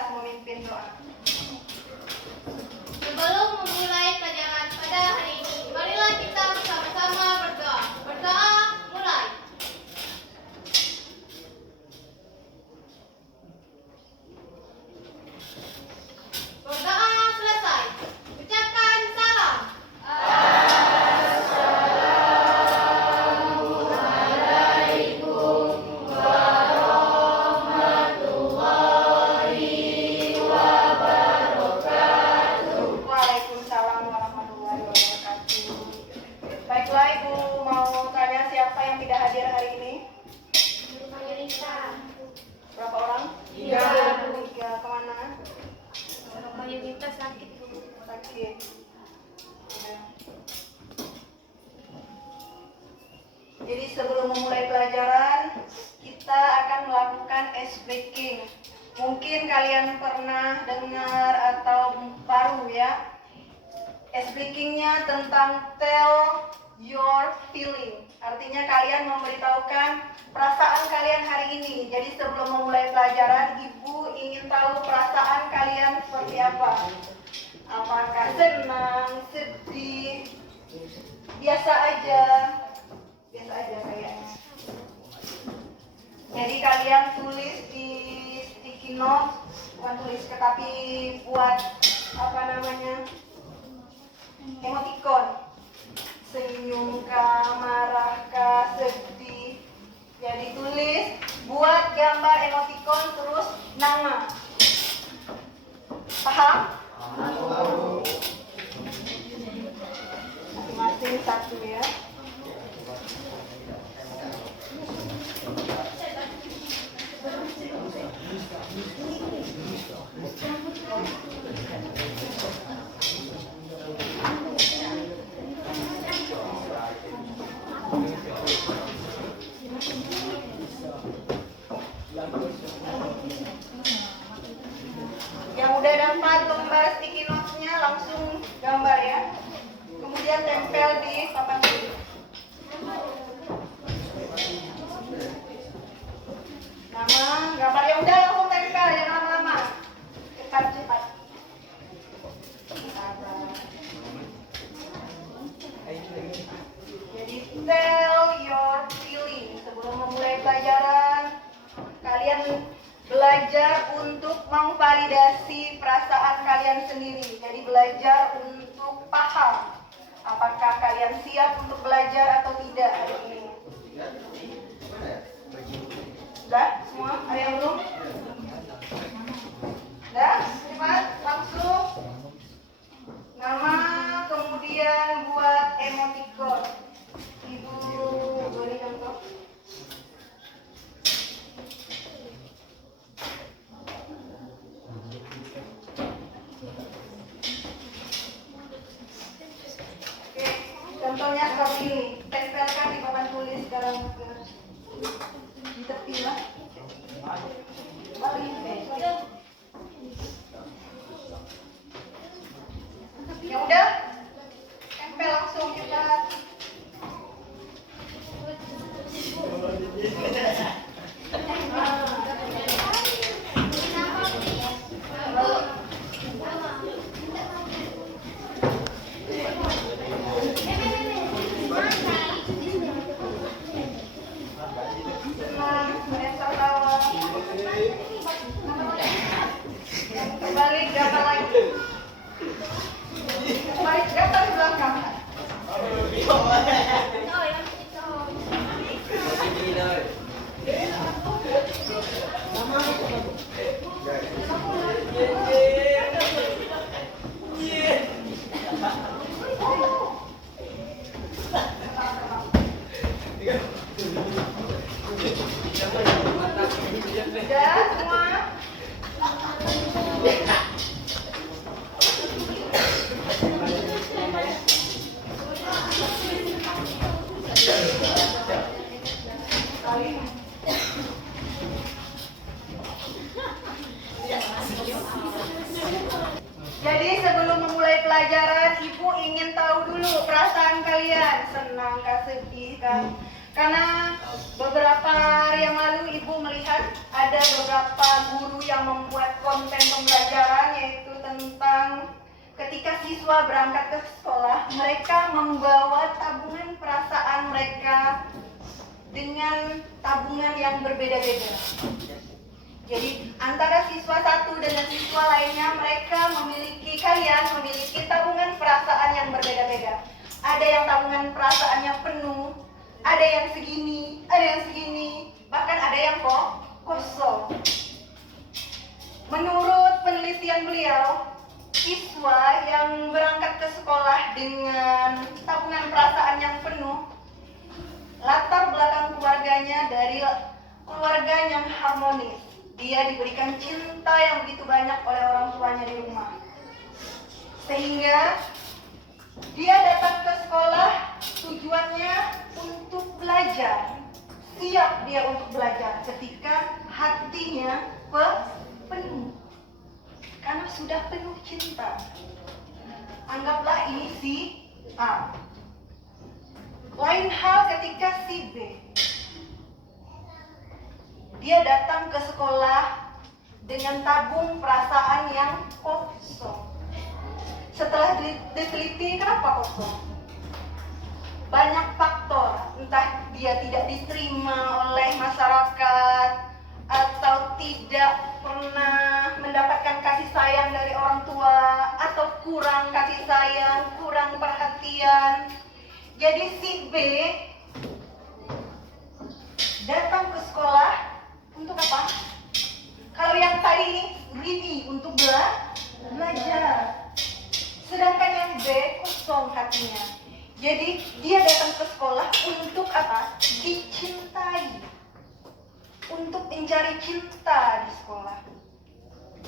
kelas memimpin doa. Sebelum memulai pelajaran pada hari ini, marilah kita bersama-sama berdoa. Berdoa, mulai. Berdoa selesai. Ucapkan salam. Waalaikumsalam warahmatullahi wabarakatuh. Baiklah Ibu, mau tanya siapa yang tidak hadir hari ini? Berapa orang? Tiga. Tiga. Kemana? Mayoritas sakit, Bu. Sakit. Jadi sebelum memulai pelajaran, kita akan melakukan ice breaking. Mungkin kalian pernah dengar atau baru ya. Ice breakingnya tentang tell your feeling. Artinya kalian memberitahukan perasaan kalian hari ini. Jadi sebelum memulai pelajaran, Ibu ingin tahu perasaan kalian seperti apa. Apakah senang, sedih, biasa aja kayaknya. Jadi kalian tulis di sticky note, bukan tulis tapi buat apa namanya, emoticon. Senyum kah, marah kah, sedih. Jadi tulis, buat gambar emoticon terus nama. Paham? Masing-masing satu ya. Yang udah dapat lembar sticky notes-nya langsung gambar ya. Kemudian tempel di papan tulis. Nama, gambar yang udah langsung tempel, jangan lama-lama. Cepat. Jadi tell your feeling. Sebelum memulai pelajaran, kalian belajar untuk memvalidasi perasaan kalian sendiri. Jadi belajar untuk paham apakah kalian siap untuk belajar atau tidak hari ini. Sudah? Semua? Ada yang belum? Sudah? Cepat, langsung. Nama, kemudian buat emoticon. Ibu beri contoh. Oke, contohnya seperti ini. Tempelkan di papan tulis dalam di tepi lah. Ya udah, tempel langsung cepat. Kembali gambar lagi. Kembali gambar di belakang. Sudah semua? Jadi sebelum memulai pelajaran, Ibu ingin tahu dulu perasaan kalian. Senang kah, sedih kah? Karena beberapa hari yang lalu Ibu melihat ada beberapa guru yang membuat konten pembelajaran, yaitu tentang ketika siswa berangkat ke sekolah, mereka membawa tabungan perasaan mereka dengan tabungan yang berbeda-beda. Jadi antara siswa satu dengan siswa lainnya, kalian memiliki tabungan perasaan yang berbeda-beda. Ada yang tabungan perasaannya penuh, ada yang segini, bahkan ada yang kosong. Menurut penelitian beliau, siswa yang berangkat ke sekolah dengan tabungan perasaan yang penuh, latar belakang keluarganya dari keluarga yang harmonis. Dia diberikan cinta yang begitu banyak oleh orang tuanya di rumah. Sehingga dia datang ke sekolah tujuannya untuk belajar. Siap dia untuk belajar ketika hatinya penuh. Karena sudah penuh cinta. Anggaplah ini si A. Lain hal ketika si B. Dia datang ke sekolah dengan tabung perasaan yang kosong. Setelah diteliti, kenapa kosong? Banyak faktor, entah dia tidak diterima oleh masyarakat, atau tidak pernah mendapatkan kasih sayang dari orang tua, atau kurang kasih sayang, kurang perhatian. Jadi si B datang ke sekolah untuk apa? Kalau yang tadi ini ready untuk belajar. Sedangkan yang B kosong hatinya. Jadi dia datang ke sekolah untuk apa? Dicintai. Untuk mencari cinta di sekolah.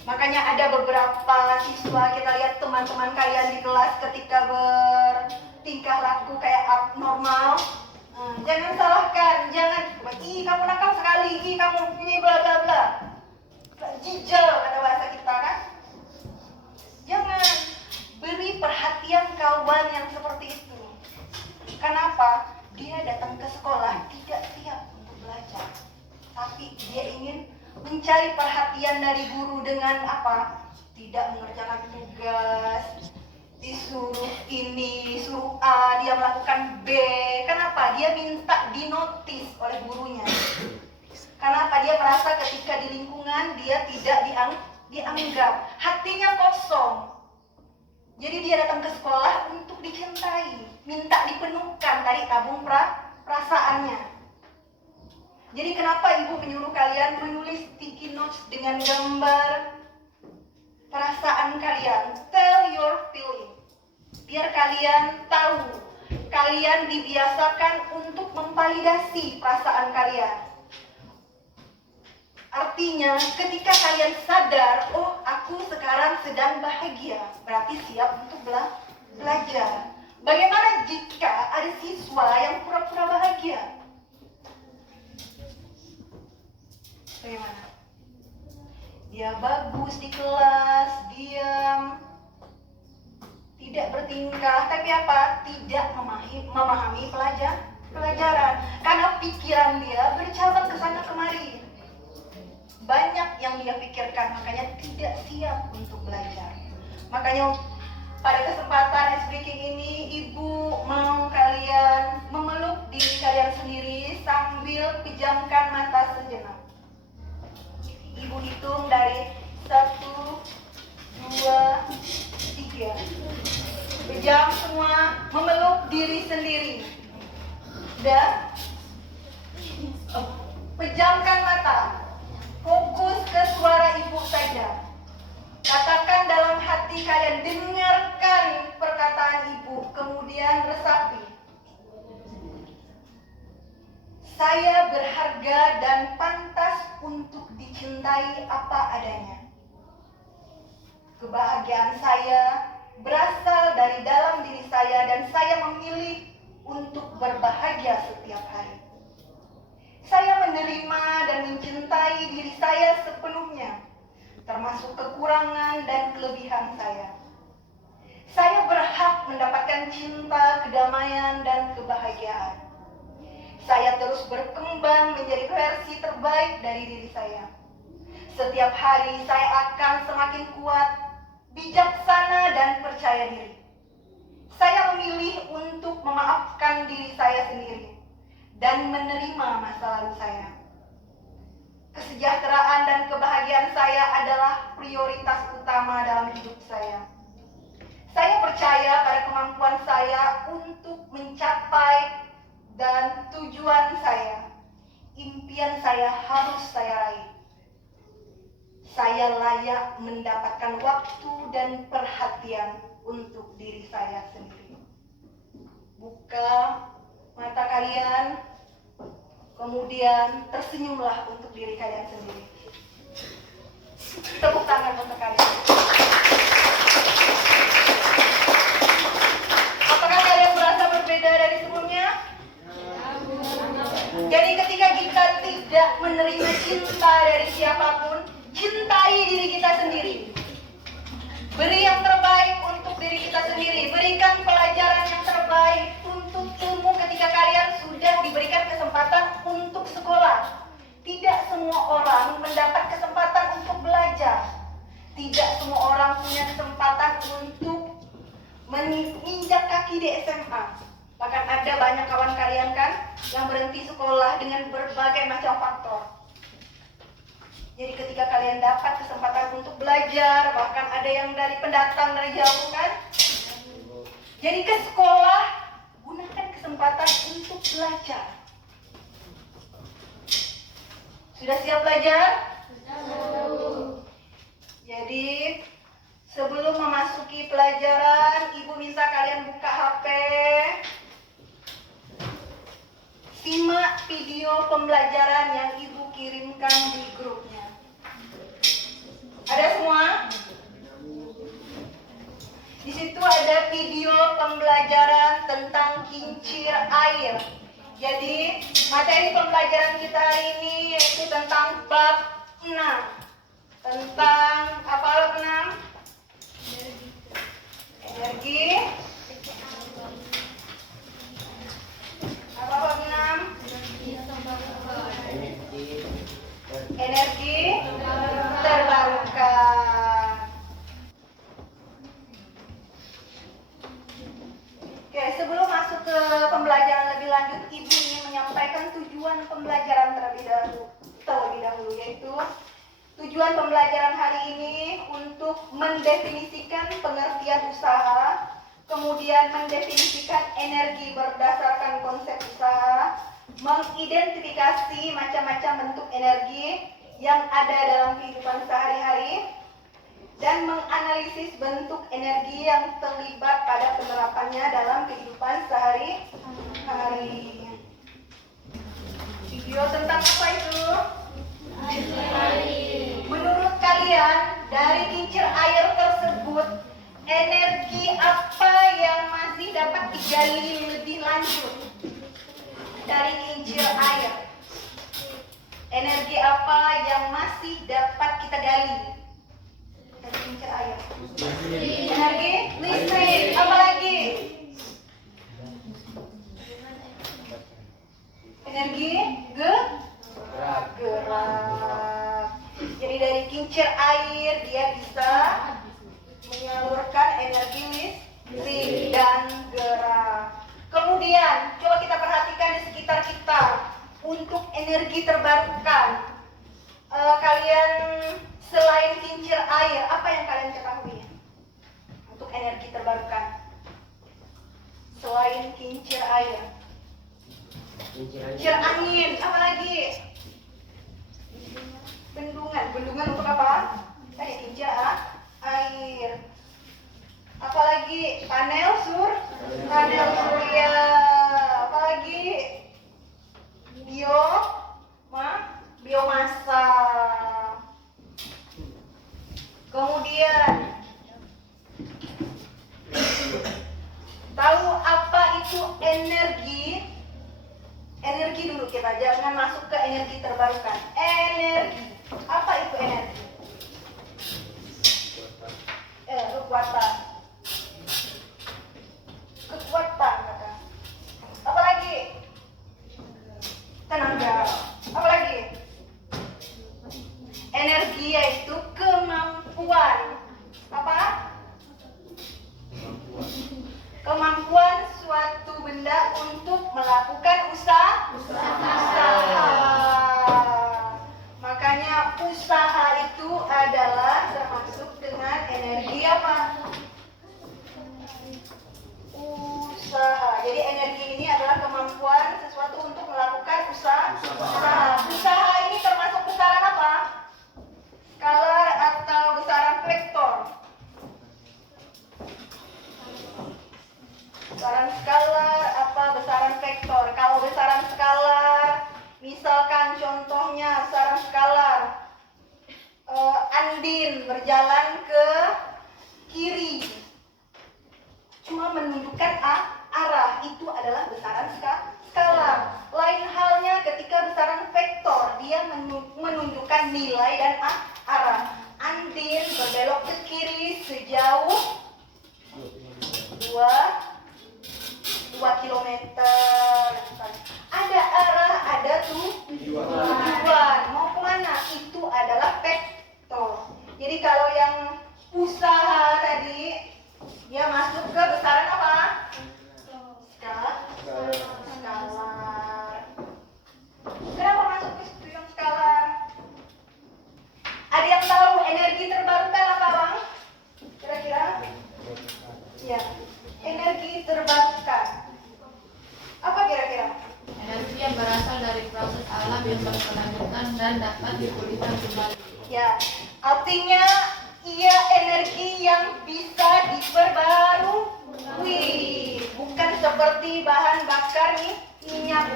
Makanya ada beberapa siswa, kita lihat teman-teman kalian di kelas ketika bertingkah laku kayak abnormal. Jangan salahkan, ih kamu nakal sekali, ih kamu ini bla bla bla. Jijal kata bahasa kita kan. Jangan beri perhatian kawan yang seperti itu. Kenapa? Dia datang ke sekolah tidak siap untuk belajar. Tapi dia ingin mencari perhatian dari guru dengan apa? Tidak mengerjakan tugas, disuruh ini, suruh A, dia melakukan B. Kenapa? Dia minta dinotis oleh gurunya. Kenapa? Dia merasa ketika di lingkungan dia tidak dianggap. Hatinya kosong. Jadi dia datang ke sekolah untuk dicintai, minta dipenuhkan dari tabung perasaannya. Jadi kenapa ibu menyuruh kalian menulis sticky notes dengan gambar perasaan kalian? Tell your feeling. Biar kalian tahu, kalian dibiasakan untuk memvalidasi perasaan kalian. Artinya ketika kalian sadar, oh aku sekarang sedang bahagia, berarti siap untuk belajar. Bagaimana jika ada siswa yang pura-pura bahagia? Bagaimana? Dia bagus di kelas, diam, tidak bertingkah, tapi apa? Tidak memahami pelajaran. Karena pikiran dia bercabang ke sana kemari. Banyak yang dia pikirkan, makanya tidak siap untuk belajar. Makanya pada kesempatan speaking ini, ibu mau kalian memeluk diri kalian sendiri sambil pejamkan mata sejenak. Ibu hitung dari 1, 2, 3. Pejam semua, memeluk diri sendiri. Dan pejamkan mata. Fokus ke suara ibu saja. Katakan dalam hati kalian, dengarkan perkataan ibu, kemudian resapi. Saya berharga dan pantas untuk dicintai apa adanya. Kebahagiaan saya berasal dari dalam diri saya dan saya memilih untuk berbahagia setiap hari. Saya menerima dan mencintai diri saya sepenuhnya, termasuk kekurangan dan kelebihan saya. Saya berhak mendapatkan cinta, kedamaian, dan kebahagiaan. Saya terus berkembang menjadi versi terbaik dari diri saya. Setiap hari saya akan semakin kuat, bijaksana, dan percaya diri. Saya memilih untuk memaafkan diri saya sendiri dan menerima masa lalu saya. Kesejahteraan dan kebahagiaan saya adalah prioritas utama dalam hidup saya. Saya percaya pada kemampuan saya untuk mencapai dan tujuan saya. Impian saya harus saya raih. Saya layak mendapatkan waktu dan perhatian untuk diri saya sendiri. Buka mata kalian, kemudian tersenyumlah untuk diri kalian sendiri. Tepuk tangan untuk kalian. Apakah kalian merasa berbeda dari sebelumnya? Jadi ketika kita tidak menerima cinta dari siapapun, cintai diri kita sendiri. Beri yang terbaik untuk diri kita sendiri. Berikan pelajaran yang terbaik untuk ilmu ketika kalian sudah diberikan kesempatan untuk sekolah. Tidak semua orang mendapat kesempatan untuk belajar. Tidak semua orang punya kesempatan untuk menginjak kaki di SMA. Bahkan ada banyak kawan kalian kan yang berhenti sekolah dengan berbagai macam faktor. Jadi ketika kalian dapat kesempatan untuk belajar, bahkan ada yang dari pendatang dari jauh kan. Jadi ke sekolah, gunakan kesempatan untuk belajar. Sudah siap belajar? Jadi sebelum memasuki pelajaran, Ibu minta kalian buka HP. Simak video pembelajaran yang Ibu kirimkan di grupnya. Ada semua? Di situ ada video pembelajaran tentang kincir air. Jadi materi pembelajaran kita hari ini yaitu tentang bab 6. Tentang apa bab 6? Energi. Apa bab 6? Energi terbarukan. Oke, sebelum masuk ke pembelajaran lebih lanjut, Ibu ingin menyampaikan tujuan pembelajaran terlebih dahulu, yaitu tujuan pembelajaran hari ini untuk mendefinisikan pengertian usaha, kemudian mendefinisikan energi berdasarkan konsep usaha, mengidentifikasi macam-macam bentuk energi yang ada dalam kehidupan sehari-hari, dan menganalisis bentuk energi yang terlibat pada penerapannya dalam kehidupan sehari-hari. Video tentang apa itu? Menurut kalian, dari kincir air tersebut, energi apa yang masih dapat digali lebih lanjut? Dari kincir air, energi apa yang masih dapat kita gali dari kincir air? Energi listrik. Apa lagi? Energi gerak. Jadi dari kincir air dia bisa menyalurkan energi listrik dan gerak. Kemudian coba kita perhatikan di sekitar kita untuk energi terbarukan. Kalian selain kincir air, apa yang kalian ketahui untuk energi terbarukan? Selain kincir air, kincir angin, apa lagi? Bendungan untuk apa? Tadi kincir air. Apalagi panel surya. Apalagi biomasa. Kemudian tahu apa itu energi? Energi dulu kita, jangan masuk ke energi terbarukan. Energi. Apa itu energi? Kekuatan kata. Apa lagi? berjalan ke kiri. Cuma menunjukkan arah, itu adalah besaran skalar. Lain halnya ketika besaran vektor, dia menunjukkan nilai dan arah. Andin berbelok ke kiri sejauh 2 kilometer. Ada arah, ada tujuan. Mau kemana? Itu adalah vektor. Jadi kalau yang usaha tadi, dia masuk ke besaran apa? Skalar. Kenapa masuk ke besaran skalar? Ada yang tahu energi terbarukan apa, Bang? Kira-kira? Ya, energi terbarukan. Apa kira-kira? Energi yang berasal dari proses alam yang berkelanjutan dan dapat dipulihkan kembali. Ya, artinya ia energi yang bisa diperbarui. Bukan seperti bahan bakar minyak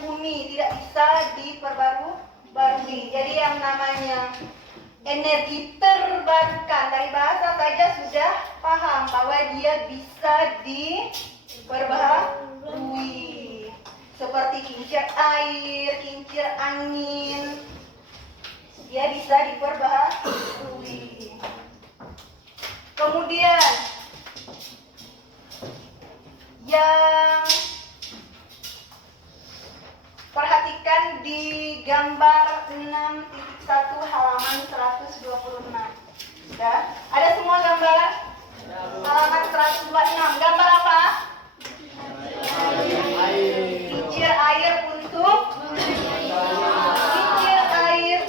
bumi, tidak bisa diperbarui. Jadi yang namanya energi terbarukan, dari bahasa saja sudah paham bahwa dia bisa diperbarui. Seperti kincir air, kincir angin, dia bisa diperbarui. Kemudian yang perhatikan di gambar 6.1 halaman 126. Sudah? Ada semua gambar? Halaman 126. Gambar apa? Kincir air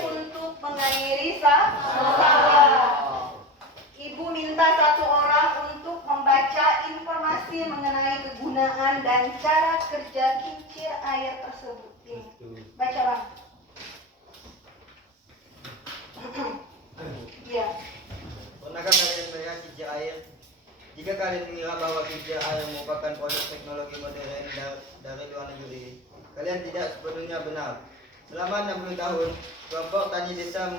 untuk mengairi sawah. Ibu minta satu orang untuk membaca informasi mengenai kegunaan dan cara kerja kincir air tersebut. Baca, Bang. Iya. Pernahkah kalian melihat kincir air? Jika kalian mengira bahwa kincir air merupakan produk teknologi modern dari luar negeri, kalian tidak sepenuhnya benar. Selama 60 tahun, kelompok tani desa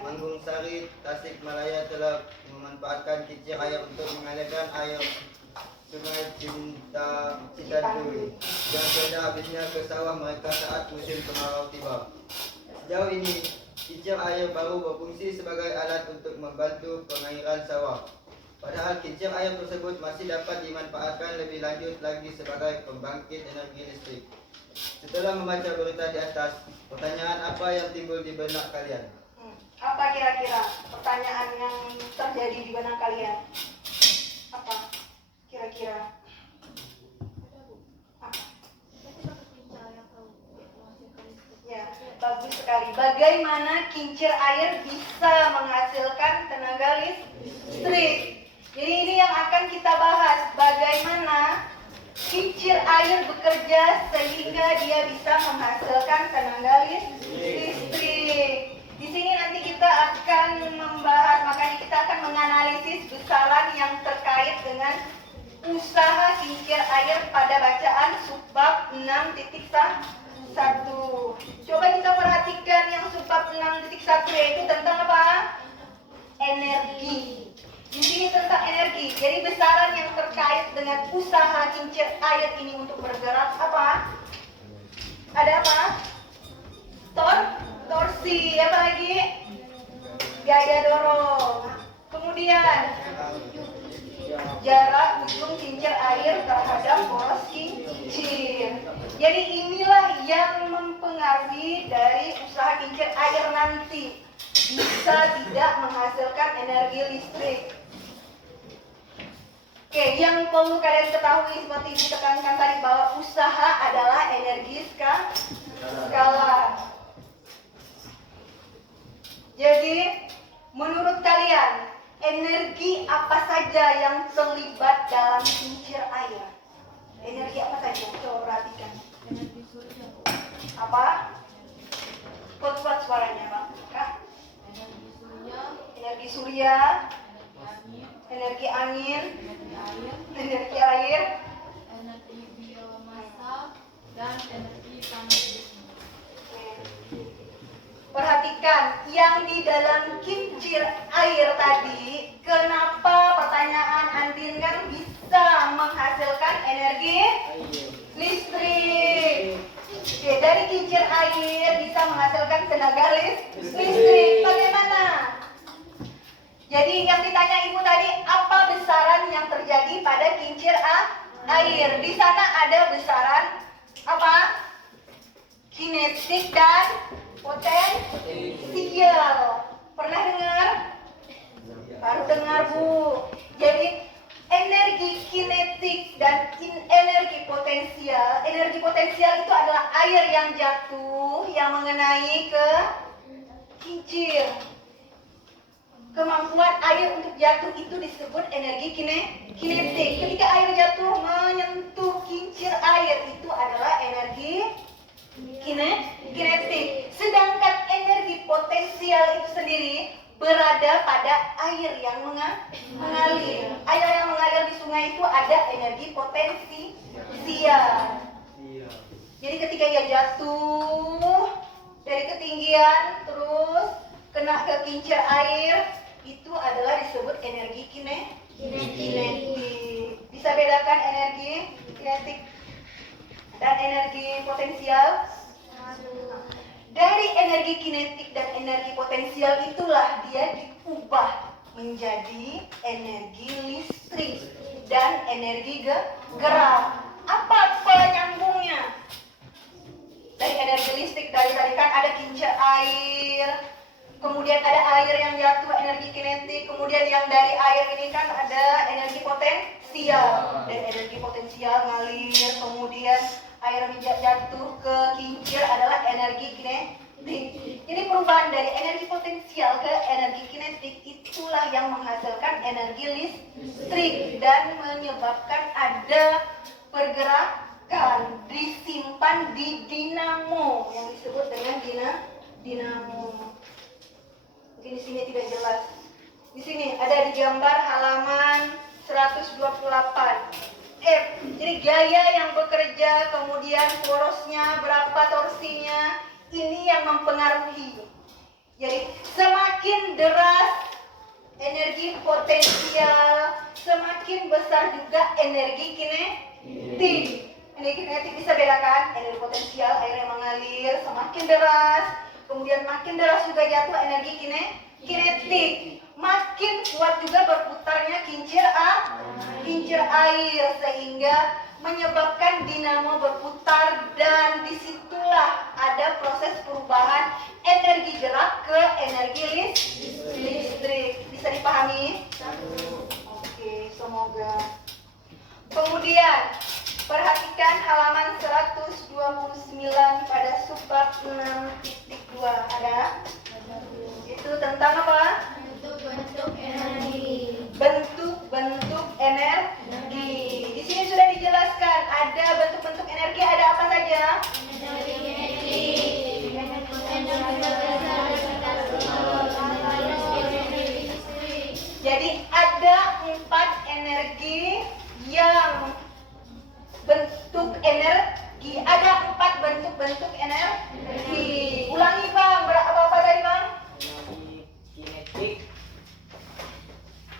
Manggung Sari, Tasik Malaya telah memanfaatkan kincir air untuk mengalirkan air Sungai Citandui yang sudah habisnya ke sawah mereka saat musim kemarau tiba. Sejauh ini, kincir air baru berfungsi sebagai alat untuk membantu pengairan sawah. Padahal kincir air tersebut masih dapat dimanfaatkan lebih lanjut lagi sebagai pembangkit energi listrik. Setelah membaca berita di atas, pertanyaan apa yang timbul di benak kalian? Apa kira-kira pertanyaan yang terjadi di benak kalian? Apa kira-kira? Ya, bagus sekali. Bagaimana kincir air bisa menghasilkan tenaga listrik? Jadi ini yang akan kita bahas. Bagaimana kincir air bekerja sehingga dia bisa menghasilkan tenaga listrik. Di sini nanti kita akan membahas, makanya kita akan menganalisis besaran yang terkait dengan usaha kincir air pada bacaan subbab 6.1. Coba kita perhatikan yang subbab 6.1 yaitu tentang apa? Energi. Di sini tentang energi. Jadi besaran yang terkait dengan usaha kincir air ini untuk bergerak apa? Ada apa? Torsi. Apa lagi? Gaya dorong. Kemudian jarak ujung kincir air terhadap poros kincir. Jadi inilah yang mempengaruhi dari usaha kincir air nanti. Bisa tidak menghasilkan energi listrik. Oke, yang perlu kalian ketahui seperti ditekankan tadi bahwa usaha adalah energi skalar. Jadi, menurut kalian, energi apa saja yang terlibat dalam kincir air? Energi apa saja? Coba perhatikan. Energi surya. Apa? Kuat-kuat suaranya, Bang. Kak? Energi surya. Energi surya. Energi angin. Energi air. Energi biomasa dan energi panas bumi. Perhatikan yang di dalam kincir air tadi, kenapa pertanyaan Andin kan bisa menghasilkan energi listrik? Oke, dari kincir air bisa menghasilkan tenaga listrik. Bagaimana? Jadi yang ditanya ibu tadi, apa besaran yang terjadi pada kincir air? Di sana ada besaran apa? Kinetik dan potensial. Pernah dengar? Baru dengar Bu. Jadi energi kinetik dan energi potensial. Energi potensial itu adalah air yang jatuh yang mengenai ke kincir. Kemampuan air untuk jatuh itu disebut energi kinetik. Ketika air jatuh menyentuh kincir air itu adalah energi kinetik. Sedangkan energi potensial itu sendiri berada pada air yang mengalir. Air yang mengalir di sungai itu ada energi potensial. Jadi ketika ia jatuh dari ketinggian terus kena ke kincir air, itu adalah disebut energi kinetik. Bisa bedakan energi kinetik dan energi potensial? Dari energi kinetik dan energi potensial itulah dia diubah menjadi energi listrik dan energi gerak. Apa penyambungnya? Dari energi listrik tadi kan ada kincir air, kemudian ada air yang jatuh energi kinetik, kemudian yang dari air ini kan ada energi potensial. Dan energi potensial ngalir, kemudian air jatuh ke kincir adalah energi kinetik. Jadi perubahan dari energi potensial ke energi kinetik itulah yang menghasilkan energi listrik dan menyebabkan ada pergerakan disimpan di dinamo yang disebut dengan dinamo. Mungkin di sini tidak jelas. Di sini ada di gambar halaman 128. Jadi gaya yang bekerja, kemudian porosnya, berapa torsinya, ini yang mempengaruhi. Jadi semakin deras energi potensial, semakin besar juga energi kinetik. Energi kinetik bisa bedakan, energi potensial, air yang mengalir, semakin deras, kemudian makin deras juga jatuh energi kinetik. Makin kuat juga berputarnya kincir air sehingga menyebabkan dinamo berputar, dan disitulah ada proses perubahan energi gerak ke energi listrik. Bisa dipahami? Oke, semoga. Kemudian perhatikan halaman 129 pada subbab 6.2 ada. Itu tentang apa? Bentuk energi. Bentuk-bentuk energi. Di sini sudah dijelaskan ada bentuk-bentuk energi, ada apa saja? Energi kinetik, energi besar, Jadi ada 4 energi yang bentuk energi. Ada 4 bentuk-bentuk energi. Ulangi Bang, apa tadi Bang? Energi kinetik,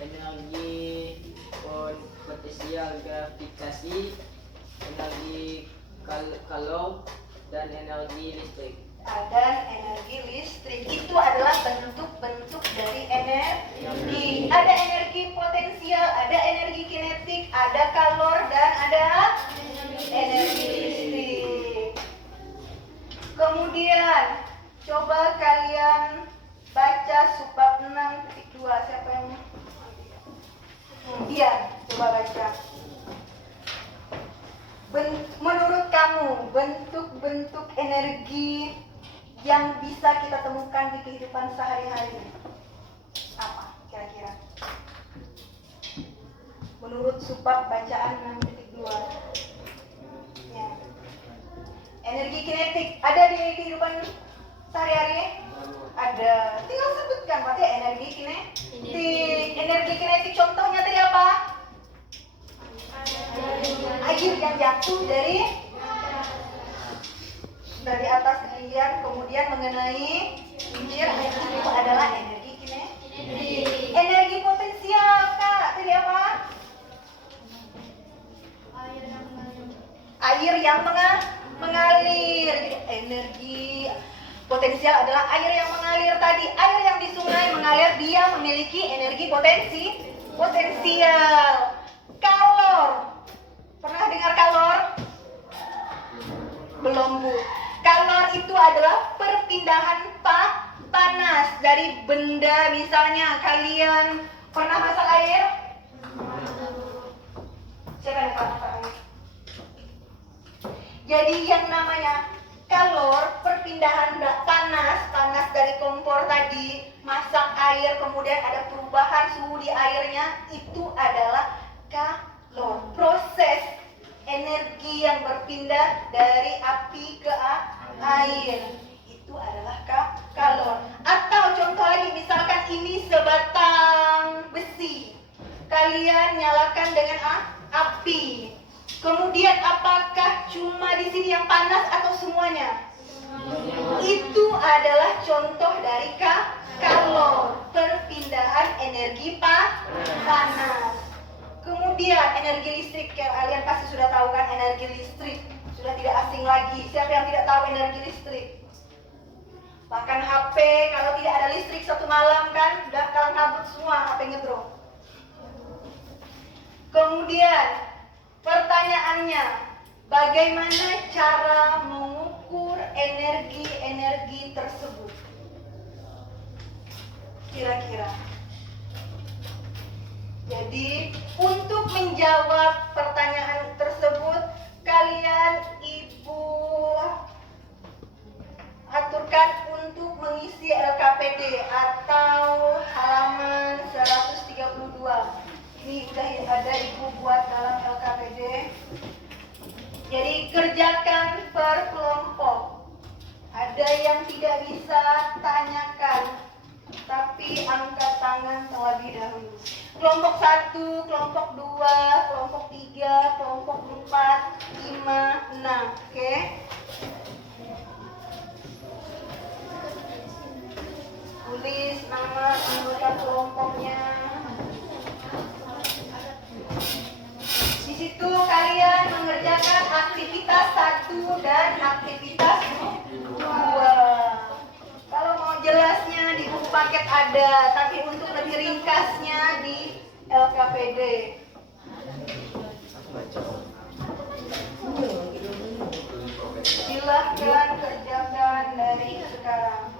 energi potensial gravitasi, energi kalau, dan energi listrik. Ada energi listrik, itu adalah bentuk-bentuk dari energi. Ada energi potensial, ada energi kinetik, ada kalor, dan ada energi listrik. Kemudian coba kalian baca subbab 6.2. Siapa yang Biar coba baca. Menurut kamu bentuk-bentuk energi yang bisa kita temukan di kehidupan sehari-hari apa kira-kira? Menurut subbab bacaan 6.2 ya. Energi kinetik ada di kehidupan sehari-hari? Ada. Tinggal sebutkan berarti energi kinetik. Energi kinetik contohnya tadi apa? Air yang jatuh dari atas ketinggian kemudian mengenai kincir itu adalah energi energi potensial. Kak, tadi apa? Air yang mengalir. Energi potensial adalah air yang mengalir tadi. Air yang di sungai mengalir, dia memiliki energi potensial. Kalor. Pernah dengar kalor? Belum, Bu. Kalor itu adalah perpindahan panas dari benda. Misalnya kalian pernah masak air? Siapa yang pernah masak air? Jadi yang namanya kalor, perpindahan panas dari kompor tadi, masak air, kemudian ada perubahan suhu di airnya, itu adalah kalor. Proses energi yang berpindah dari api ke air, itu adalah kalor. Atau contoh lagi, misalkan ini sebatang besi, kalian nyalakan dengan api. Kemudian apakah cuma di sini yang panas atau semuanya? Itu adalah contoh dari kalor, perpindahan energi panas. Kemudian energi listrik, kalian pasti sudah tahu kan energi listrik, sudah tidak asing lagi. Siapa yang tidak tahu energi listrik? Bahkan HP, kalau tidak ada listrik satu malam kan udah kalang kabut semua, HP ngedrop. Kemudian pertanyaannya, bagaimana cara mengukur energi tersebut? Kira-kira. Jadi, untuk menjawab pertanyaan tersebut, kalian Ibu aturkan untuk mengisi LKPD atau halaman 132. Ini udah ada Ibu buat dalam LKPD. Jadi kerjakan per kelompok. Ada yang tidak bisa, tanyakan, tapi angkat tangan terlebih dahulu. Kelompok 1, kelompok 2, kelompok 3, kelompok 4, 5, 6. Oke? Tulis nama anggota kelompoknya. Di situ kalian mengerjakan aktivitas 1 dan aktivitas 2. Kalau mau jelasnya di buku paket ada, tapi untuk lebih ringkasnya di LKPD. Silahkan kerjakan dari sekarang.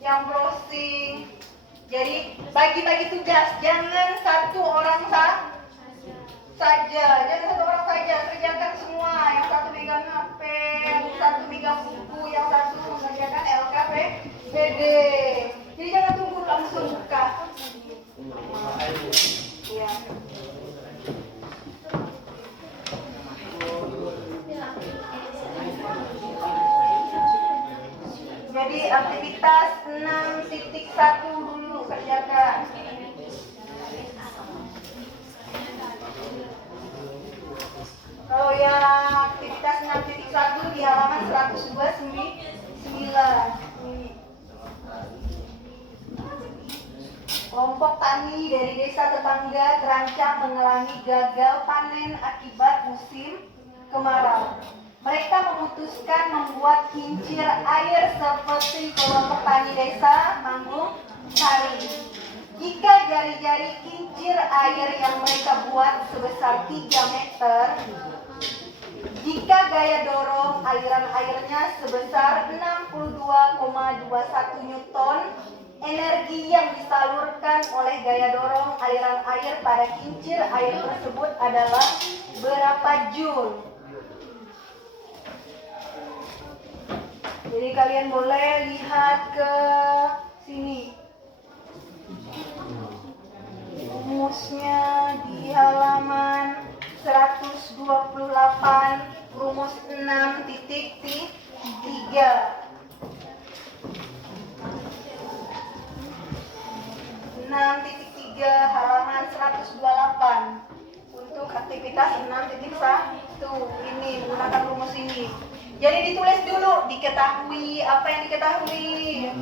Yang browsing. Jadi bagi-bagi tugas, jangan satu orang saja, jangan satu orang saja, kerjakan semua. Yang satu megang HP, yang satu megang buku, yang satu mengerjakan LKPD. Jadi jangan tunggu langsung buka. Ya. Jadi aktivitas 6.1 dulu kerjakan. Kalau yang aktivitas 6.1 di halaman 129. Kelompok tani dari desa tetangga terancam mengalami gagal panen akibat musim kemarau. Mereka memutuskan membuat kincir air seperti kelompok tani desa Manggung Sari. Jika jari-jari kincir air yang mereka buat sebesar 3 meter, Jika gaya dorong aliran airnya sebesar 62,21 Newton, energi yang disalurkan oleh gaya dorong aliran air pada kincir air tersebut adalah berapa Joule? Jadi kalian boleh lihat ke sini. Rumusnya di halaman 128, rumus 6.3. 6.3 halaman 128 untuk aktivitas 6.1 ini menggunakan rumus ini. Jadi ditulis dulu, diketahui apa yang diketahui.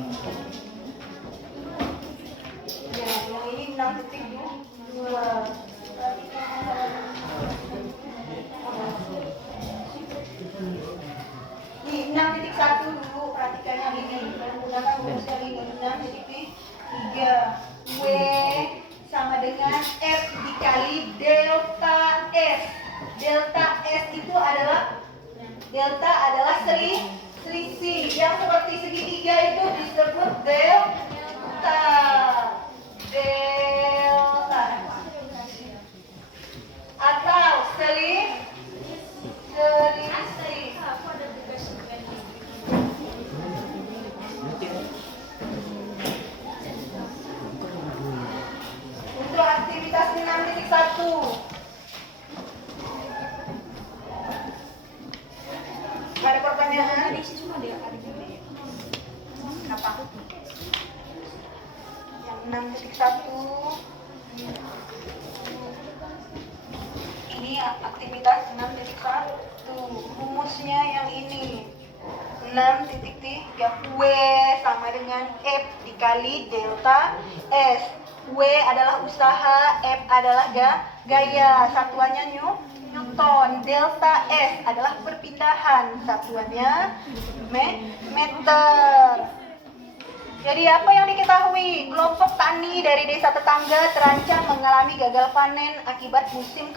Ya, yang ini 6.2. Di 6.1 dulu perhatikan yang ini, menggunakan rumus yang ini 6.3. W sama dengan F dikali delta S. Delta S itu adalah selisih yang seperti segitiga itu disebut delta. Atau selisih. Untuk aktivitas 6.1. Ada pertanyaan? Apa? Yang 6.1. Ini aktivitas 6.1. Rumusnya yang ini. 6.3. W sama dengan F dikali delta S. W adalah usaha, F adalah gaya, satuannya Newton. Delta S adalah perpindahan, satuannya meter. Jadi apa yang diketahui? Kelompok tani dari desa tetangga terancam mengalami gagal panen akibat musim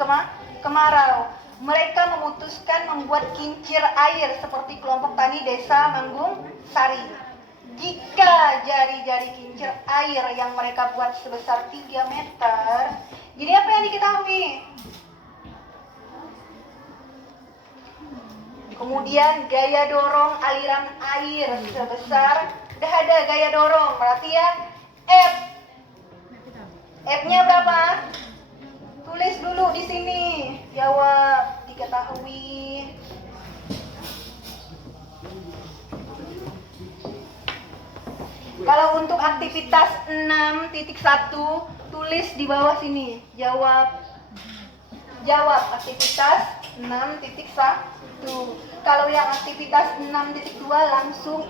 kemarau. Mereka memutuskan membuat kincir air seperti kelompok tani desa Manggung Sari. Jika jari-jari kincir air yang mereka buat sebesar 3 meter, jadi apa yang diketahui? Kemudian gaya dorong aliran air sebesar, udah ada gaya dorong, berarti ya F. F-nya berapa? Tulis dulu di sini. Jawab, diketahui. Kalau untuk aktivitas 6.1, tulis di bawah sini. Jawab aktivitas 6.1. Kalau yang aktivitas 6.2 langsung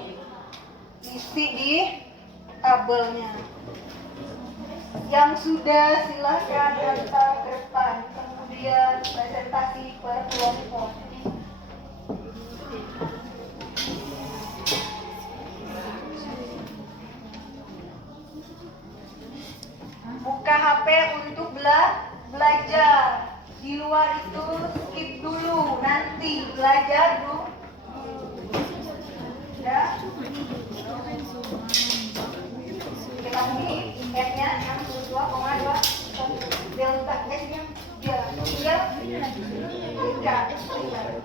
isi di tabelnya. Yang sudah silahkan daftar ke depan. Kemudian presentasi per kelompok. Buka HP untuk belajar. Di luar itu skip dulu, nanti belajar dulu. Ya. Ketahui F-nya 62,2. Delta S-nya tinggal 3.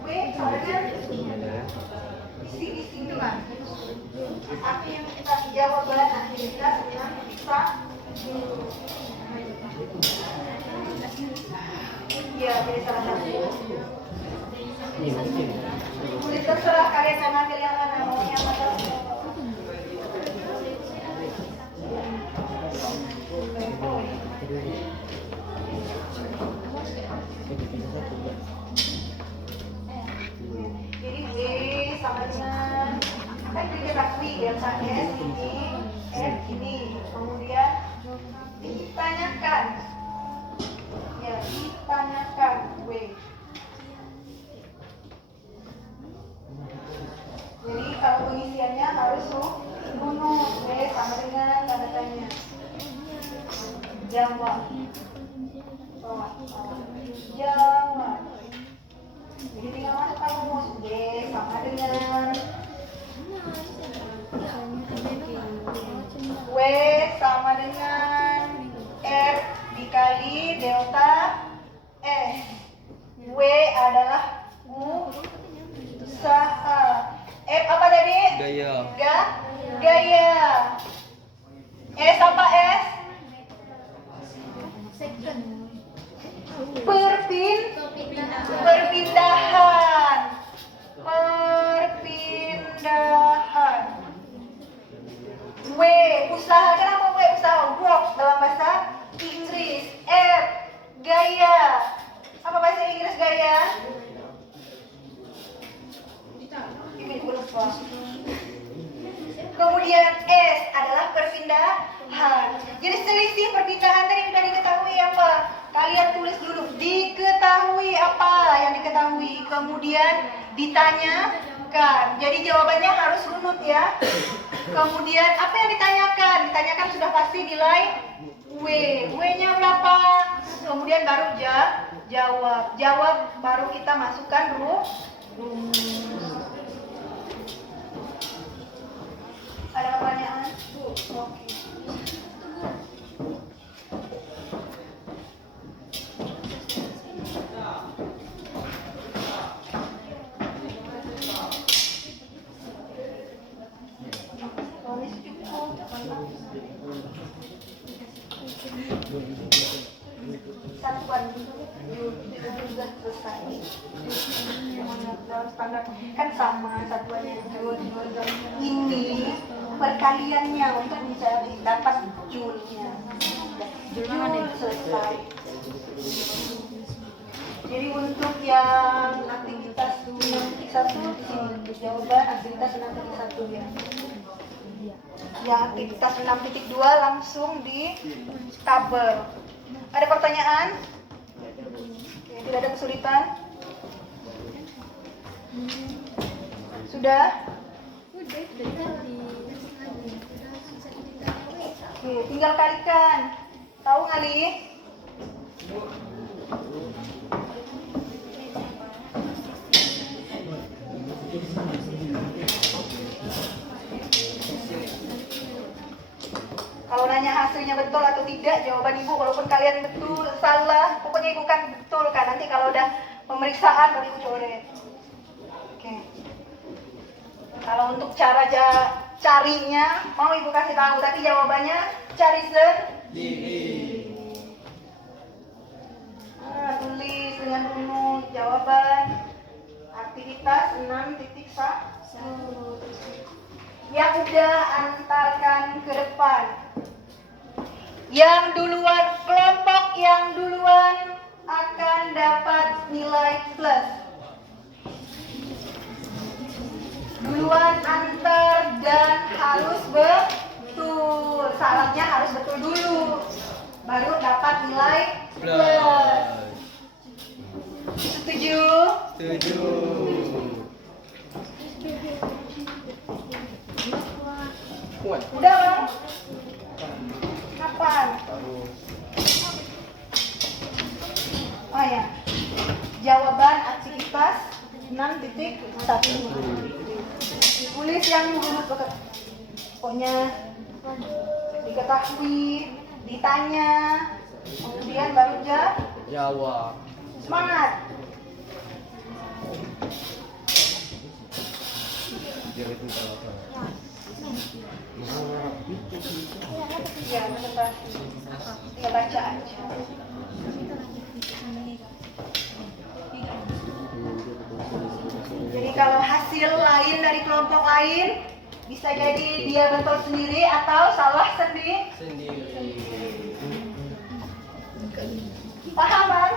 W soalnya isi di sini lah. Apa yang kita jawaban aktivitas yang bisa. Ya, jadi salah satu. Kulit terserah kalian mau ambil yang mana, mau yang mana. Jadi D sama dengan kan diketahui delta S ini, F ini, kemudian ditanyakan. Ya, ditanyakan W. Jadi kalau pengisiannya harus runut. W sama dengan tanda tanya. Jawab. Jawab. Jadi tinggal masukkan rumus B sama dengan W sama dengan F dikali delta S. W adalah usaha. F apa tadi? Gaya. Gaya. S apa S? Perpindahan. W usaha, kenapa W usaha? Work dalam bahasa Inggris. F gaya. Apa bahasa Inggris gaya? Ibu lupa. Kemudian S adalah perpindahan. Jadi selisih perpindahan tadi sudah diketahui apa? Kalian tulis dulu. Diketahui apa yang diketahui. Kemudian ditanyakan. Jadi jawabannya harus runut ya. Kemudian apa yang ditanyakan? Ditanyakan sudah pasti nilai W. W-nya berapa? Kemudian baru jawab. Jawab baru kita masukkan rumus. Ada pertanyaan? Oke. Satuan sudah selesai. Dalam standar kan sama satuannya joule. Ini perkaliannya untuk mencari dapat joule-nya. Joule selesai. Jadi untuk yang aktivitas 6.1 di sini jawaban aktivitas 6.1 ya. Yang aktivitas 6.2 langsung di tabel. Ada pertanyaan? Oke, tidak ada kesulitan? Sudah? Oke, tinggal kalikan. Tahu ngali? Kalau nanya hasilnya betul atau tidak, jawaban ibu walaupun kalian betul, salah, pokoknya ibu kan betul kan. Nanti kalau udah pemeriksaan baru ibu coret. Oke. Kalau untuk cara carinya mau ibu kasih tahu, tapi jawabannya cari sendiri. Tulis dengan runut jawaban aktivitas 6.1. Yang udah antarkan ke depan. Yang duluan, kelompok yang duluan akan dapat nilai plus. Duluan antar dan harus betul. Syaratnya harus betul dulu. Baru dapat nilai plus. Setuju? Setuju. Udah bang? Kapan? Oh ya, jawaban aktivitas 6.1. Tulis yang dulu pokoknya diketahui, ditanya, kemudian baru Jawab. semangat. Iya, presentasi. Tinggal baca aja. Jadi kalau hasil lain dari kelompok lain, bisa jadi dia betul sendiri atau salah sendiri. Paham, Bang?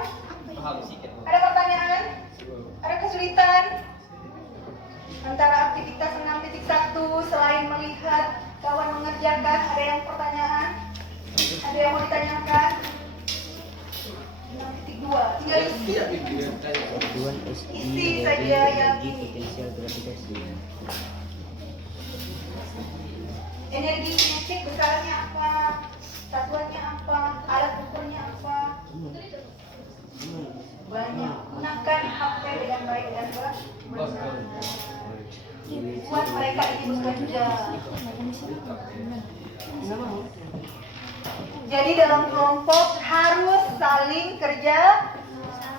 Paham sedikit. Ada pertanyaan? Ada kesulitan? Antara aktivitas 6.1 selain melihat kawan mengerjakan, ada yang pertanyaan? Ada yang mau ditanyakan? 6.2 tinggal isi saja yang ini. Energi kinetik besarnya apa? Satuannya apa? Alat ukurnya apa? Banyak. Gunakan HP dengan baik dan benar. Buat mereka ini bekerja. Jadi dalam kelompok harus saling kerja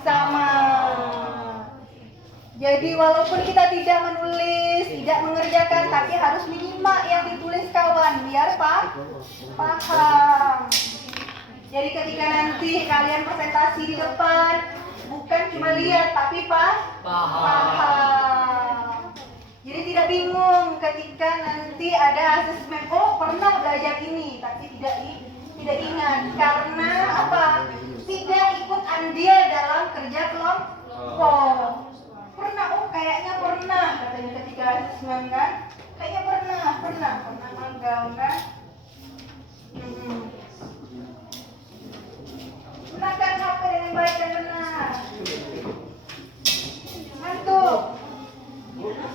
sama. Jadi walaupun kita tidak menulis, tidak mengerjakan, tapi harus menyimak yang ditulis kawan biar paham. Jadi ketika nanti kalian presentasi di depan, bukan cuma lihat tapi paham. Jadi tidak bingung ketika nanti ada asesmen, oh pernah belajar ini, tapi tidak ingat karena apa? Tidak ikut andil dalam kerja kelompok. Pernah, oh kayaknya pernah katanya ketika asesmen kan? Kayaknya pernah magang kan? Gunakan HP dengan baik dan benar. Ngantuk.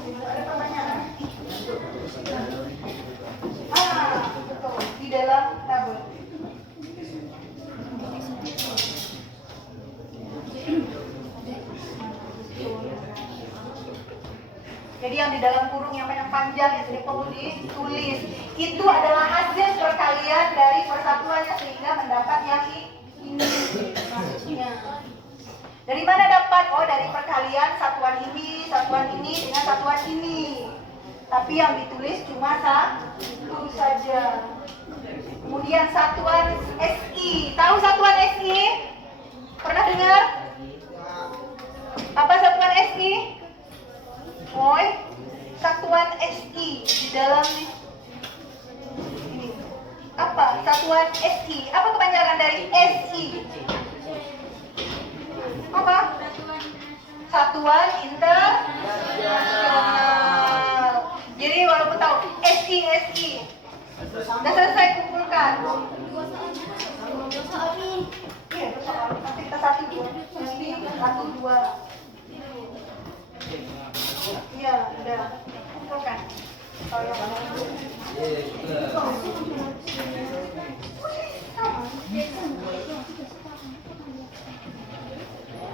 Ada pertanyaan? Betul. Di dalam tabel. Jadi yang di dalam kurung yang panjang yang tidak perlu ditulis itu adalah hasil perkalian dari persatuannya sehingga mendapat yang ini maksudnya. Dari mana dapat? Oh dari perkalian satuan ini dengan satuan ini. Tapi yang ditulis cuma satu saja. Kemudian satuan SI. Tahu satuan SI? Pernah dengar? Apa satuan SI? Oi, satuan SI di dalam ini. Apa? Satuan SI. Apa kepanjangan dari SI? Apa? Satuan internasional. Jadi walaupun tahu SI. Sudah selesai kumpulkan. Iya, nanti kita 1, 2. Nanti 1, 2. Iya, udah kumpulkan. Kalau yang mana dulu?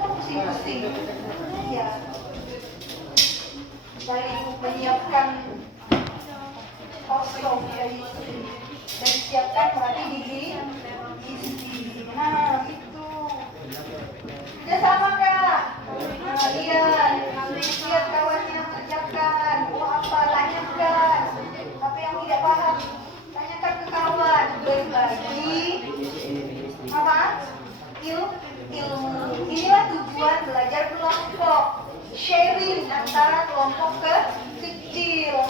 Pusing. Iya. Dari menyiapkan kosong dari siapkan berarti diisi. Nah, itu. Sudah sama kak? Nah, lihat kawannya mengerjakan. Oh apa? Tanyakan. Tapi yang tidak paham, tanyakan ke kawan. Berbagi apa? Ilmu. Inilah tujuan belajar kelompok. Sharing antara kelompok kecil.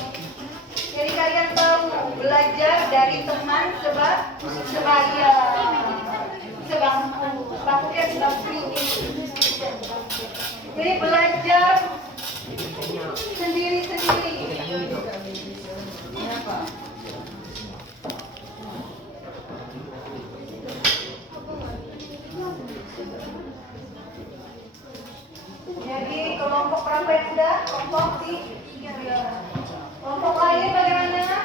Jadi kalian tahu belajar dari teman sebaya. Sebangku ini. Jadi belajar sendiri-sendiri. Jadi kelompok berapa yang sudah? Kelompok 3. Kelompok lain bagaimana?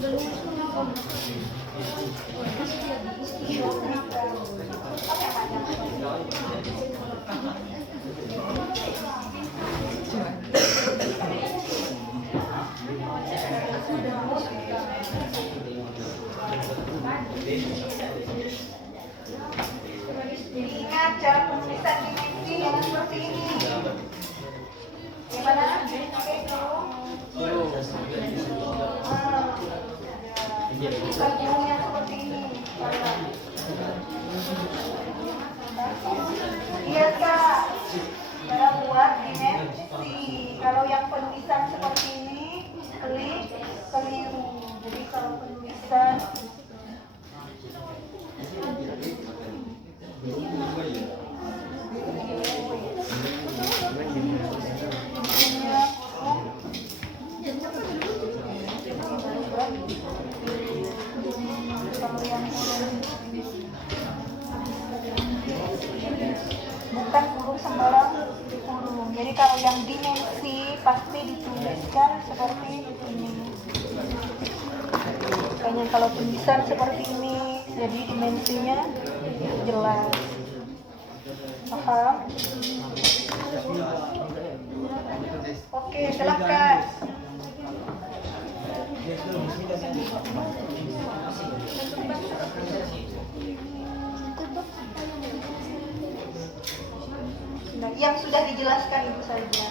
Jadi ingat cara penulisan dimensi yang seperti ini. Gimana? Oke, dulu. Sambungnya seperti ini. Iya kak. Cara buat dimensi. Kalau yang penulisan seperti ini, keliru. Jadi kalau penulisan bukan kurung sembarang kurung. Jadi kalau yang dimensi pasti dituliskan seperti ini. Makanya kalau tulisan seperti ini, jadi dimensinya jelas. Paham? Oke, silakan. Nah, yang sudah dijelaskan itu saja.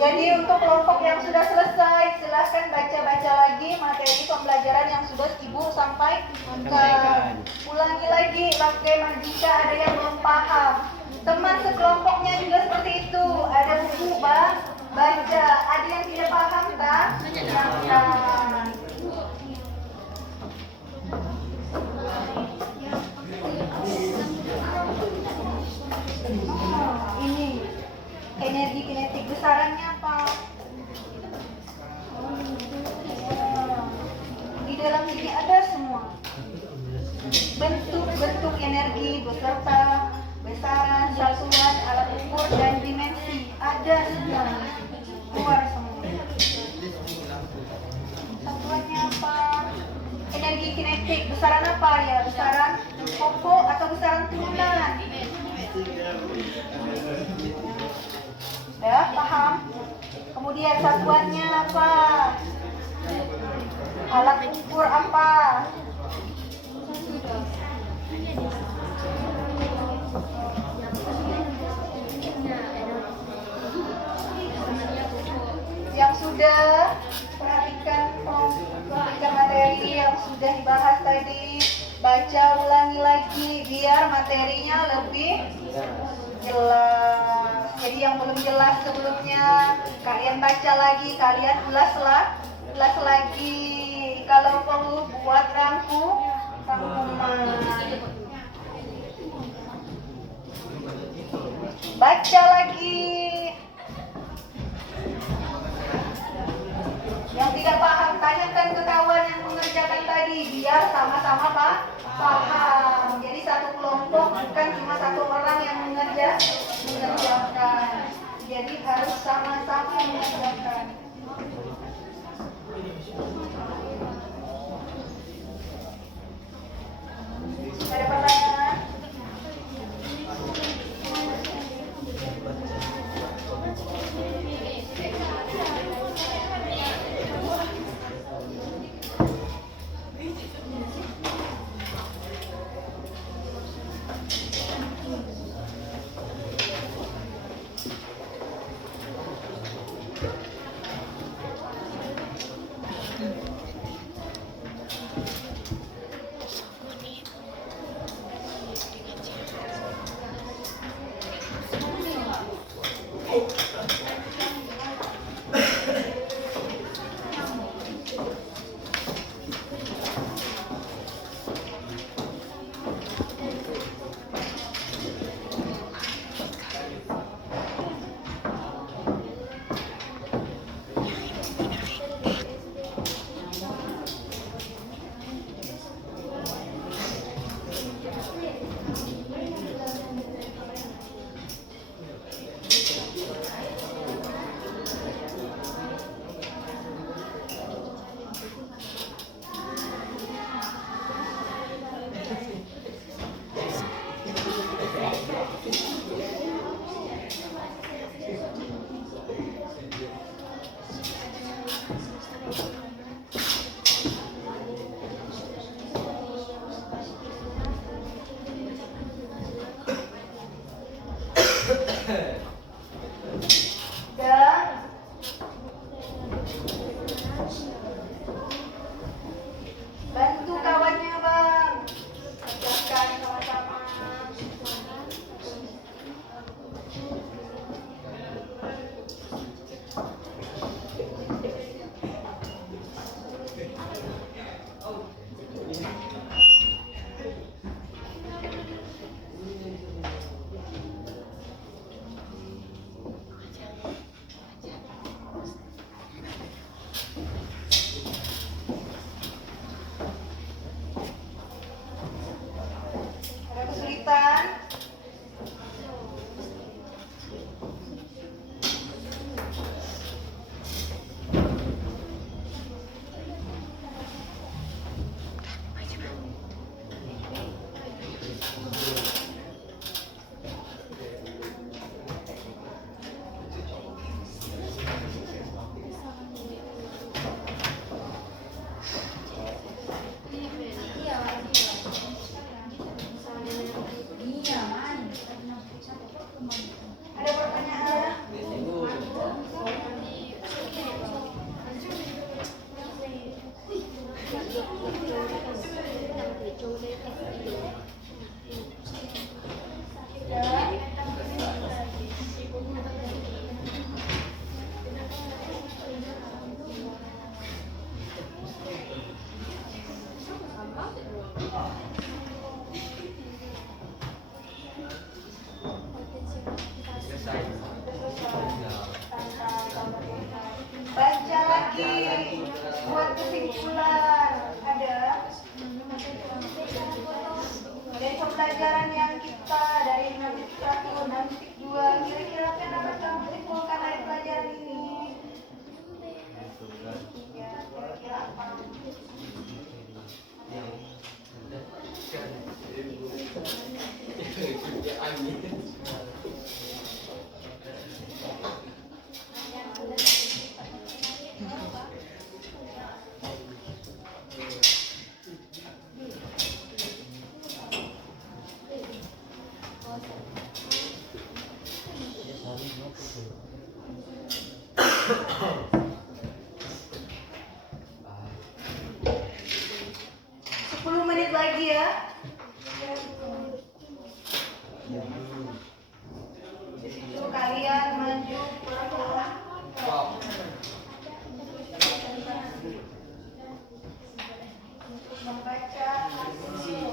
Jadi untuk kelompok yang sudah selesai, silahkan baca-baca lagi materi pembelajaran yang sudah Ibu sampaikan. Ulangi lagi bagaimana jika ada yang belum paham. Teman sekelompoknya juga seperti itu. Ada buku baca. Ada yang tidak paham kan? Nah, ini energi kinetik besarannya apa? Di dalam sini ada semua bentuk-bentuk energi beserta besaran, satuan, alat ukur dan dimensi ada semua, keluar semua. Satuannya apa? Energi kinetik besaran apa ya? Besaran pokok atau besaran turunan? Sudah paham? Kemudian satuannya apa? Alat ukur apa? Yang sudah perhatikan materi yang sudah dibahas tadi, baca ulangi lagi biar materinya lebih jelas. Jadi yang belum jelas sebelumnya kalian baca lagi, kalian ulas lagi. Kalau perlu buat rangkuman. Baca lagi. Yang tidak paham tanyakan ke kawan yang mengerjakan tadi biar sama-sama paham. Jadi satu kelompok bukan cuma satu orang yang mengerjakan. Jadi harus sama-sama mengerjakan. Ada pertanyaan? Ada kesulitan? Ada pertanyaan? Baca lagi buat kesimpulan. Ada dari pembelajaran yang kita dari 6.1 6.2, kira-kira apa yang dapat kamu simpulkan dari pelajaran ini? Ya, kira-kira apa? Sepuluh menit lagi ya. Itu kalian maju pelan-pelan. Membaca hasil.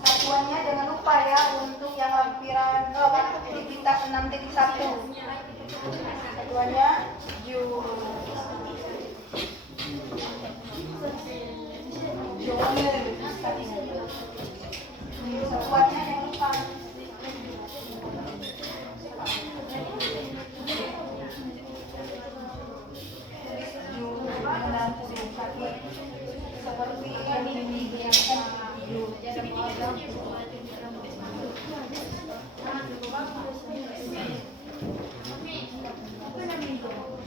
Satuannya jangan lupa ya untuk yang lampiran aktivitas 6.1. Satuannya joule. Satuannya jangan lupa. Seperti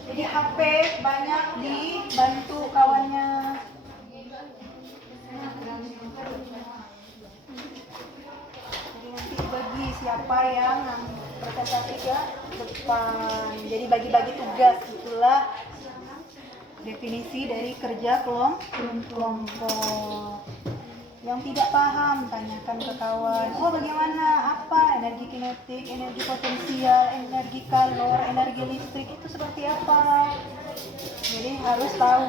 jadi HP banyak dibantu kawannya. Jadi nanti bagi siapa yang representatif ya depan. Jadi bagi-bagi tugas, itulah definisi dari kerja kelompok. Yang tidak paham tanyakan ke kawan. Oh bagaimana? Apa energi kinetik, energi potensial, energi kalor, energi listrik itu seperti apa? Jadi harus tahu.